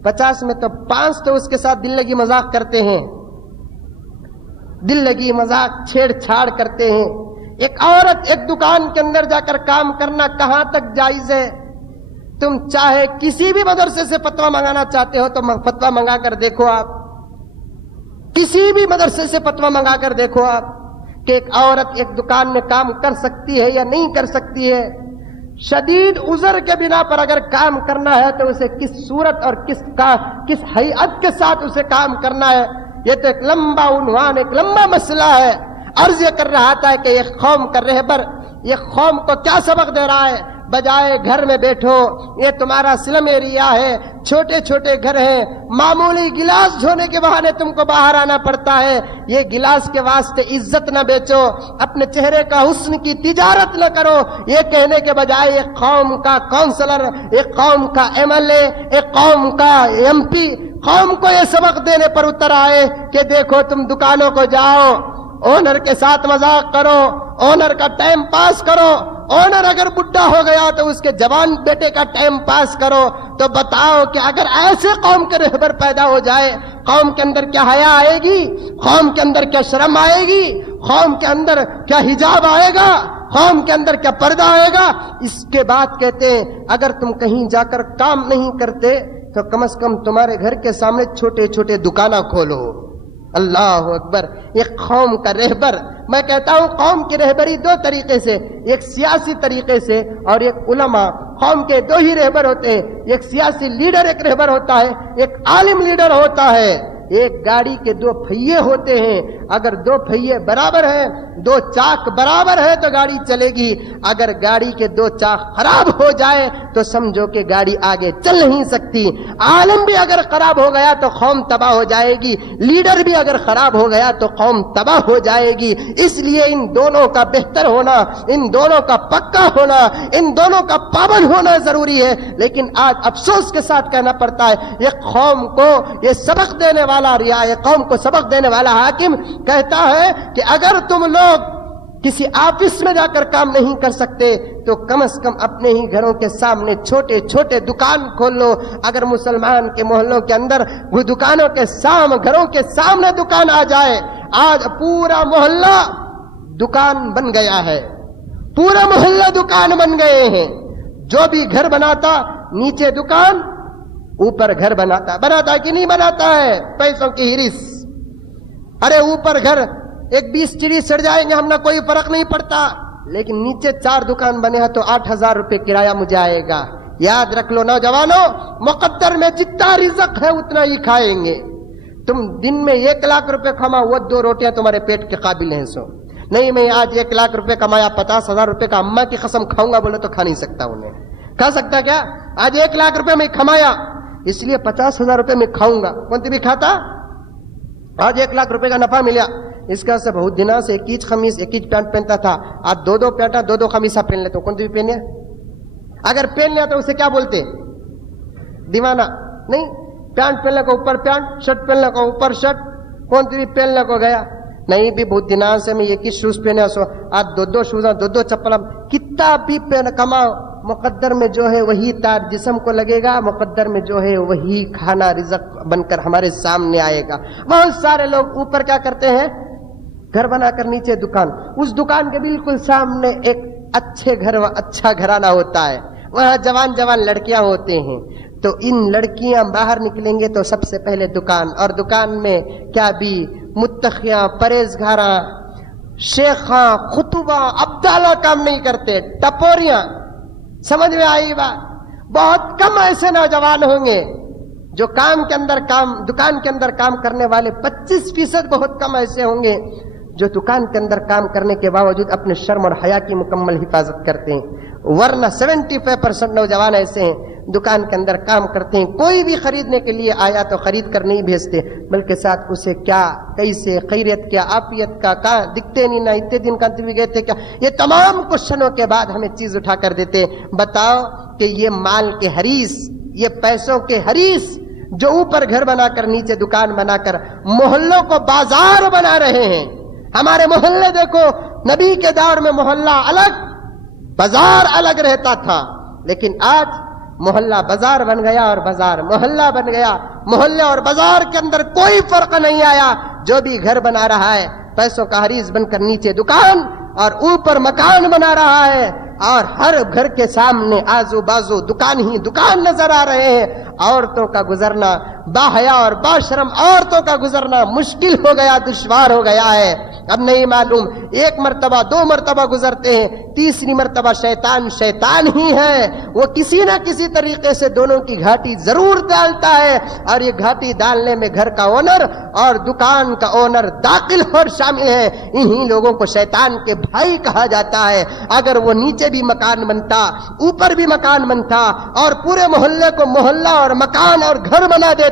50 میں تو 5 تو اس کے ساتھ دل لگی مذاق کرتے ہیں, دل لگی مذاق چھیڑ چھاڑ کرتے ہیں. ایک عورت ایک دکان کے اندر جا کر کام کرنا کہاں تک جائز ہے؟ تم چاہے کسی بھی مدرسے سے فتویٰ منگانا چاہتے ہو تو فتویٰ منگا کر دیکھو, آپ کسی بھی مدرسے سے فتویٰ منگا کر دیکھو آپ کہ ایک عورت ایک دکان میں کام کر سکتی ہے یا نہیں کر سکتی ہے. شدید عذر کے بنا پر اگر کام کرنا ہے تو اسے کس صورت اور کس ہیئت کے ساتھ اسے کام کرنا ہے, یہ تو ایک لمبا عنوان, ایک لمبا مسئلہ ہے. عرض یہ کر رہا تھا کہ یہ قوم کا رہبر یہ قوم کو کیا سبق دے رہا ہے, بجائے گھر میں بیٹھو, یہ تمہارا سلم ایریا ہے, چھوٹے چھوٹے گھر ہیں, معمولی گلاس دھونے کے بہانے تم کو باہر آنا پڑتا ہے. یہ گلاس کے واسطے عزت نہ بیچو, اپنے چہرے کا حسن کی تجارت نہ کرو. یہ کہنے کے بجائے ایک قوم کا کونسلر, ایک قوم کا MLA, ایک قوم کا MP قوم کو یہ سبق دینے پر اتر آئے کہ دیکھو تم دکانوں کو جاؤ, اونر کے ساتھ مذاق کرو, اونر کا ٹائم پاس کرو. اونر اگر بڈھا ہو گیا تو اس کے جوان بیٹے کا ٹائم پاس کرو. تو بتاؤ کہ اگر ایسے قوم کے رہبر پیدا ہو جائے, قوم کے اندر کیا حیا آئے گی, قوم کے اندر کیا شرم آئے گی, قوم کے اندر کیا حجاب آئے گا, قوم کے اندر کیا پردہ آئے گا. اس کے بعد کہتے ہیں اگر تم کہیں جا کر کام نہیں کرتے تو کم از کم تمہارے گھر کے سامنے چھوٹے چھوٹے دکانیں کھولو. اللہ اکبر. ایک قوم کا رہبر, میں کہتا ہوں قوم کی رہبری 2 طریقے سے, ایک سیاسی طریقے سے اور ایک علماء. قوم کے 2 ہی رہبر ہوتے ہیں, ایک سیاسی لیڈر ایک رہبر ہوتا ہے, ایک عالم لیڈر ہوتا ہے. ایک گاڑی کے دو پہیے ہوتے ہیں، اگر دو پہیے برابر ہیں، دو چاک برابر ہے تو گاڑی چلے گی، اگر گاڑی کے دو چاک خراب ہو جائے تو سمجھو کہ گاڑی آگے چل نہیں سکتی۔ عالم بھی اگر خراب ہو گیا تو قوم تباہ ہو جائے گی، لیڈر بھی اگر خراب ہو گیا تو قوم تباہ ہو جائے گی۔ اس لیے ان دونوں کا بہتر ہونا، ان دونوں کا پکا ہونا، ان دونوں کا پابند ہونا ضروری ہے۔ لیکن آج افسوس کے ساتھ کہنا پڑتا ہے، یہ قوم کو یہ سبق دینے والا یہ قوم کو سبق دینے والا حاکم کہتا ہے کہ اگر تم لوگ کسی آفس میں جا کر کام نہیں کر سکتے تو کم از کم اپنے ہی گھروں کے سامنے چھوٹے چھوٹے دکان کھول لو۔ اگر مسلمان کے محلوں کے اندر وہ دکانوں کے گھروں کے سامنے دکان آ جائے، آج پورا محلہ دکان بن گیا ہے، پورا محلہ دکان بن گئے ہیں۔ جو بھی گھر بناتا نیچے دکان اوپر گھر بناتا کہ نہیں بناتا ہے؟ پیسوں کی ہرس۔ ارے اوپر گھر ایک 20 چڑی سڑ جائیں گے ہم نہ کوئی فرق نہیں پڑتا، لیکن نیچے 4 دکان بنے ہیں تو 8,000 روپے کرایہ مجھے آئے گا۔ یاد رکھ لو نوجوانوں، مقدر میں جتنا رزق ہے اتنا ہی کھائیں گے۔ تم دن میں 1 لاکھ روپے کماؤ، وہ 2 روٹیاں تمہارے پیٹ کے قابل ہیں۔ سو نہیں میں آج 1 لاکھ روپے کمایا، 50,000 روپے کا اماں کی قسم کھاؤں گا بولے تو کھا نہیں سکتا، انہیں کھا سکتا کیا؟ آج 1 لاکھ روپے میں کمایا اس لیے 50,000 روپے میں کھاؤں گا، کون بھی کھاتا؟ آج 1 لاکھ روپے کا نفع ملا، اس کا سے بہت دنوں سے ایک ہی قمیص ایک ہی پینٹ پہنتا تھا، آج 2 پینٹا 2 قمیصہ پہن لے تو کون بھی پہنے؟ اگر پہن لیا تو اسے کیا بولتے؟ دیوانہ۔ نہیں، پینٹ پہننے کو اوپر پینٹ، شرٹ پہننے کو اوپر شرٹ، کون بھی پہننے کو گیا نہیں بھی بہت دنوں سے میں ایک ہی شوز پہنے، سو آج 2 شوز 2 چپل، کتنا بھی پہن کماؤ، مقدر میں جو ہے وہی تار جسم کو لگے گا، مقدر میں جو ہے وہی کھانا رزق بن کر ہمارے سامنے آئے گا۔ بہت سارے لوگ اوپر کیا کرتے ہیں؟ گھر بنا کر نیچے دکان، اس دکان کے بالکل سامنے ایک اچھا گھرانہ ہوتا ہے، وہاں جوان لڑکیاں ہوتے ہیں، تو ان لڑکیاں باہر نکلیں گے تو سب سے پہلے دکان، اور دکان میں کیا بھی متقیاں، پرہیزگاراں، شیخاں، خطبہ، ابدالہ کام نہیں کرتے، ٹپوریاں۔ سمجھ میں آئی بات؟ بہت کم ایسے نوجوان ہوں گے جو دکان کے اندر کام کرنے والے 25% بہت کم ایسے ہوں گے جو دکان کے اندر کام کرنے کے باوجود اپنے شرم اور حیا کی مکمل حفاظت کرتے ہیں، ورنہ 75% نوجوان ایسے ہیں دکان کے اندر کام کرتے ہیں، کوئی بھی خریدنے کے لیے آیا تو خرید کر نہیں بھیجتے، بلکہ ساتھ اسے کیا کیسے خیریت کیا عافیت کا کہاں دکھتے نہیں، نہ اتنے دن کا بھی گئے تھے کیا، یہ تمام کوشچنوں کے بعد ہمیں چیز اٹھا کر دیتے۔ بتاؤ کہ یہ مال کے حریص، یہ پیسوں کے حریص جو اوپر گھر بنا کر نیچے دکان بنا کر محلوں کو بازار بنا رہے ہیں۔ ہمارے محلے دیکھو، نبی کے دور میں محلہ الگ بازار الگ رہتا تھا، لیکن آج محلہ بازار بن گیا اور بازار محلہ بن گیا، محلے اور بازار کے اندر کوئی فرق نہیں آیا۔ جو بھی گھر بنا رہا ہے پیسوں کا حریص بن کر نیچے دکان اور اوپر مکان بنا رہا ہے، اور ہر گھر کے سامنے آزو بازو دکان ہی دکان نظر آ رہے ہیں۔ عورتوں کا گزرنا، باحیا اور باشرم عورتوں کا گزرنا مشکل ہو گیا، دشوار ہو گیا ہے۔ اب نہیں معلوم 1 مرتبہ 2 مرتبہ گزرتے ہیں، تیسری مرتبہ شیطان ہی ہے، وہ کسی نہ کسی طریقے سے دونوں کی گھاٹی ضرور ڈالتا ہے، اور یہ گھاٹی ڈالنے میں گھر کا اونر اور دکان کا اونر داخل اور شامل ہے۔ انہی لوگوں کو شیطان کے بھائی کہا جاتا ہے۔ اگر وہ نیچے بھی مکان بنتا، اوپر بھی مکان بنتا، اور پورے محلے کو محلہ اور مکان اور گھر بنا دیتا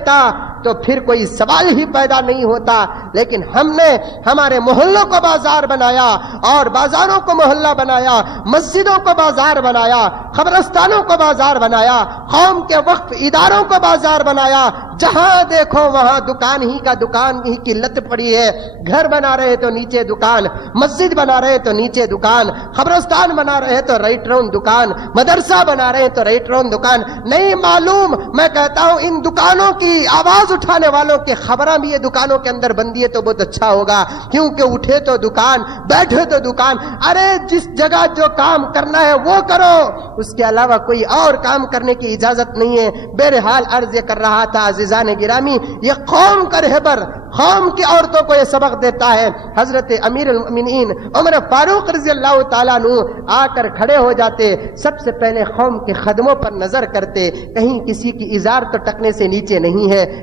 تو پھر کوئی سوال ہی پیدا نہیں ہوتا، لیکن ہم نے ہمارے محلوں کو بازار بنایا، اور بازاروں کو محلہ بنایا، مسجدوں کو بازار بنایا، قبرستانوں کو بازار بنایا، قوم کے وقف اداروں کو بازار بنایا۔ جہاں دیکھو وہاں دکان ہی کی لت پڑی ہے۔ گھر بنا رہے تو نیچے دکان، مسجد بنا رہے تو نیچے دکان، قبرستان بنا رہے تو رائٹ راؤنڈ دکان، مدرسہ بنا رہے تو رائٹ راؤنڈ دکان۔ نہیں معلوم، میں کہتا ہوں ان دکانوں کی آواز اٹھانے والوں کے خبراں بھی یہ دکانوں کے اندر بندی ہے تو بہت اچھا ہوگا، کیونکہ اٹھے تو دکان، بیٹھے تو دکان۔ ارے جس جگہ جو کام کرنا ہے وہ کرو، اس کے علاوہ کوئی اور کام کرنے کی اجازت نہیں ہے۔ بہرحال عرض یہ کر رہا تھا عزیزان گرامی، یہ قوم کا رہبر قوم کی عورتوں کو یہ سبق دیتا ہے۔ حضرت امیر المؤمنین عمر فاروق رضی اللہ تعالیٰ عنہ آ کر کھڑے ہو جاتے، سب سے پہلے قوم کے خدموں پر نظر کرتے، کہیں کسی کی ازار تو ٹکنے سے نیچے نہیں ہے،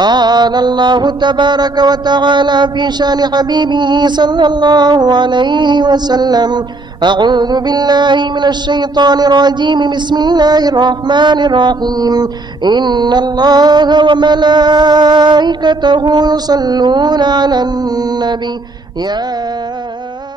قال الله تبارك وتعالى في شان حبيبه صلى الله عليه وسلم: أعوذ بالله من الشيطان الرجيم. بسم الله الرحمن الرحيم. إن الله وملائكته يصلون على النبي يا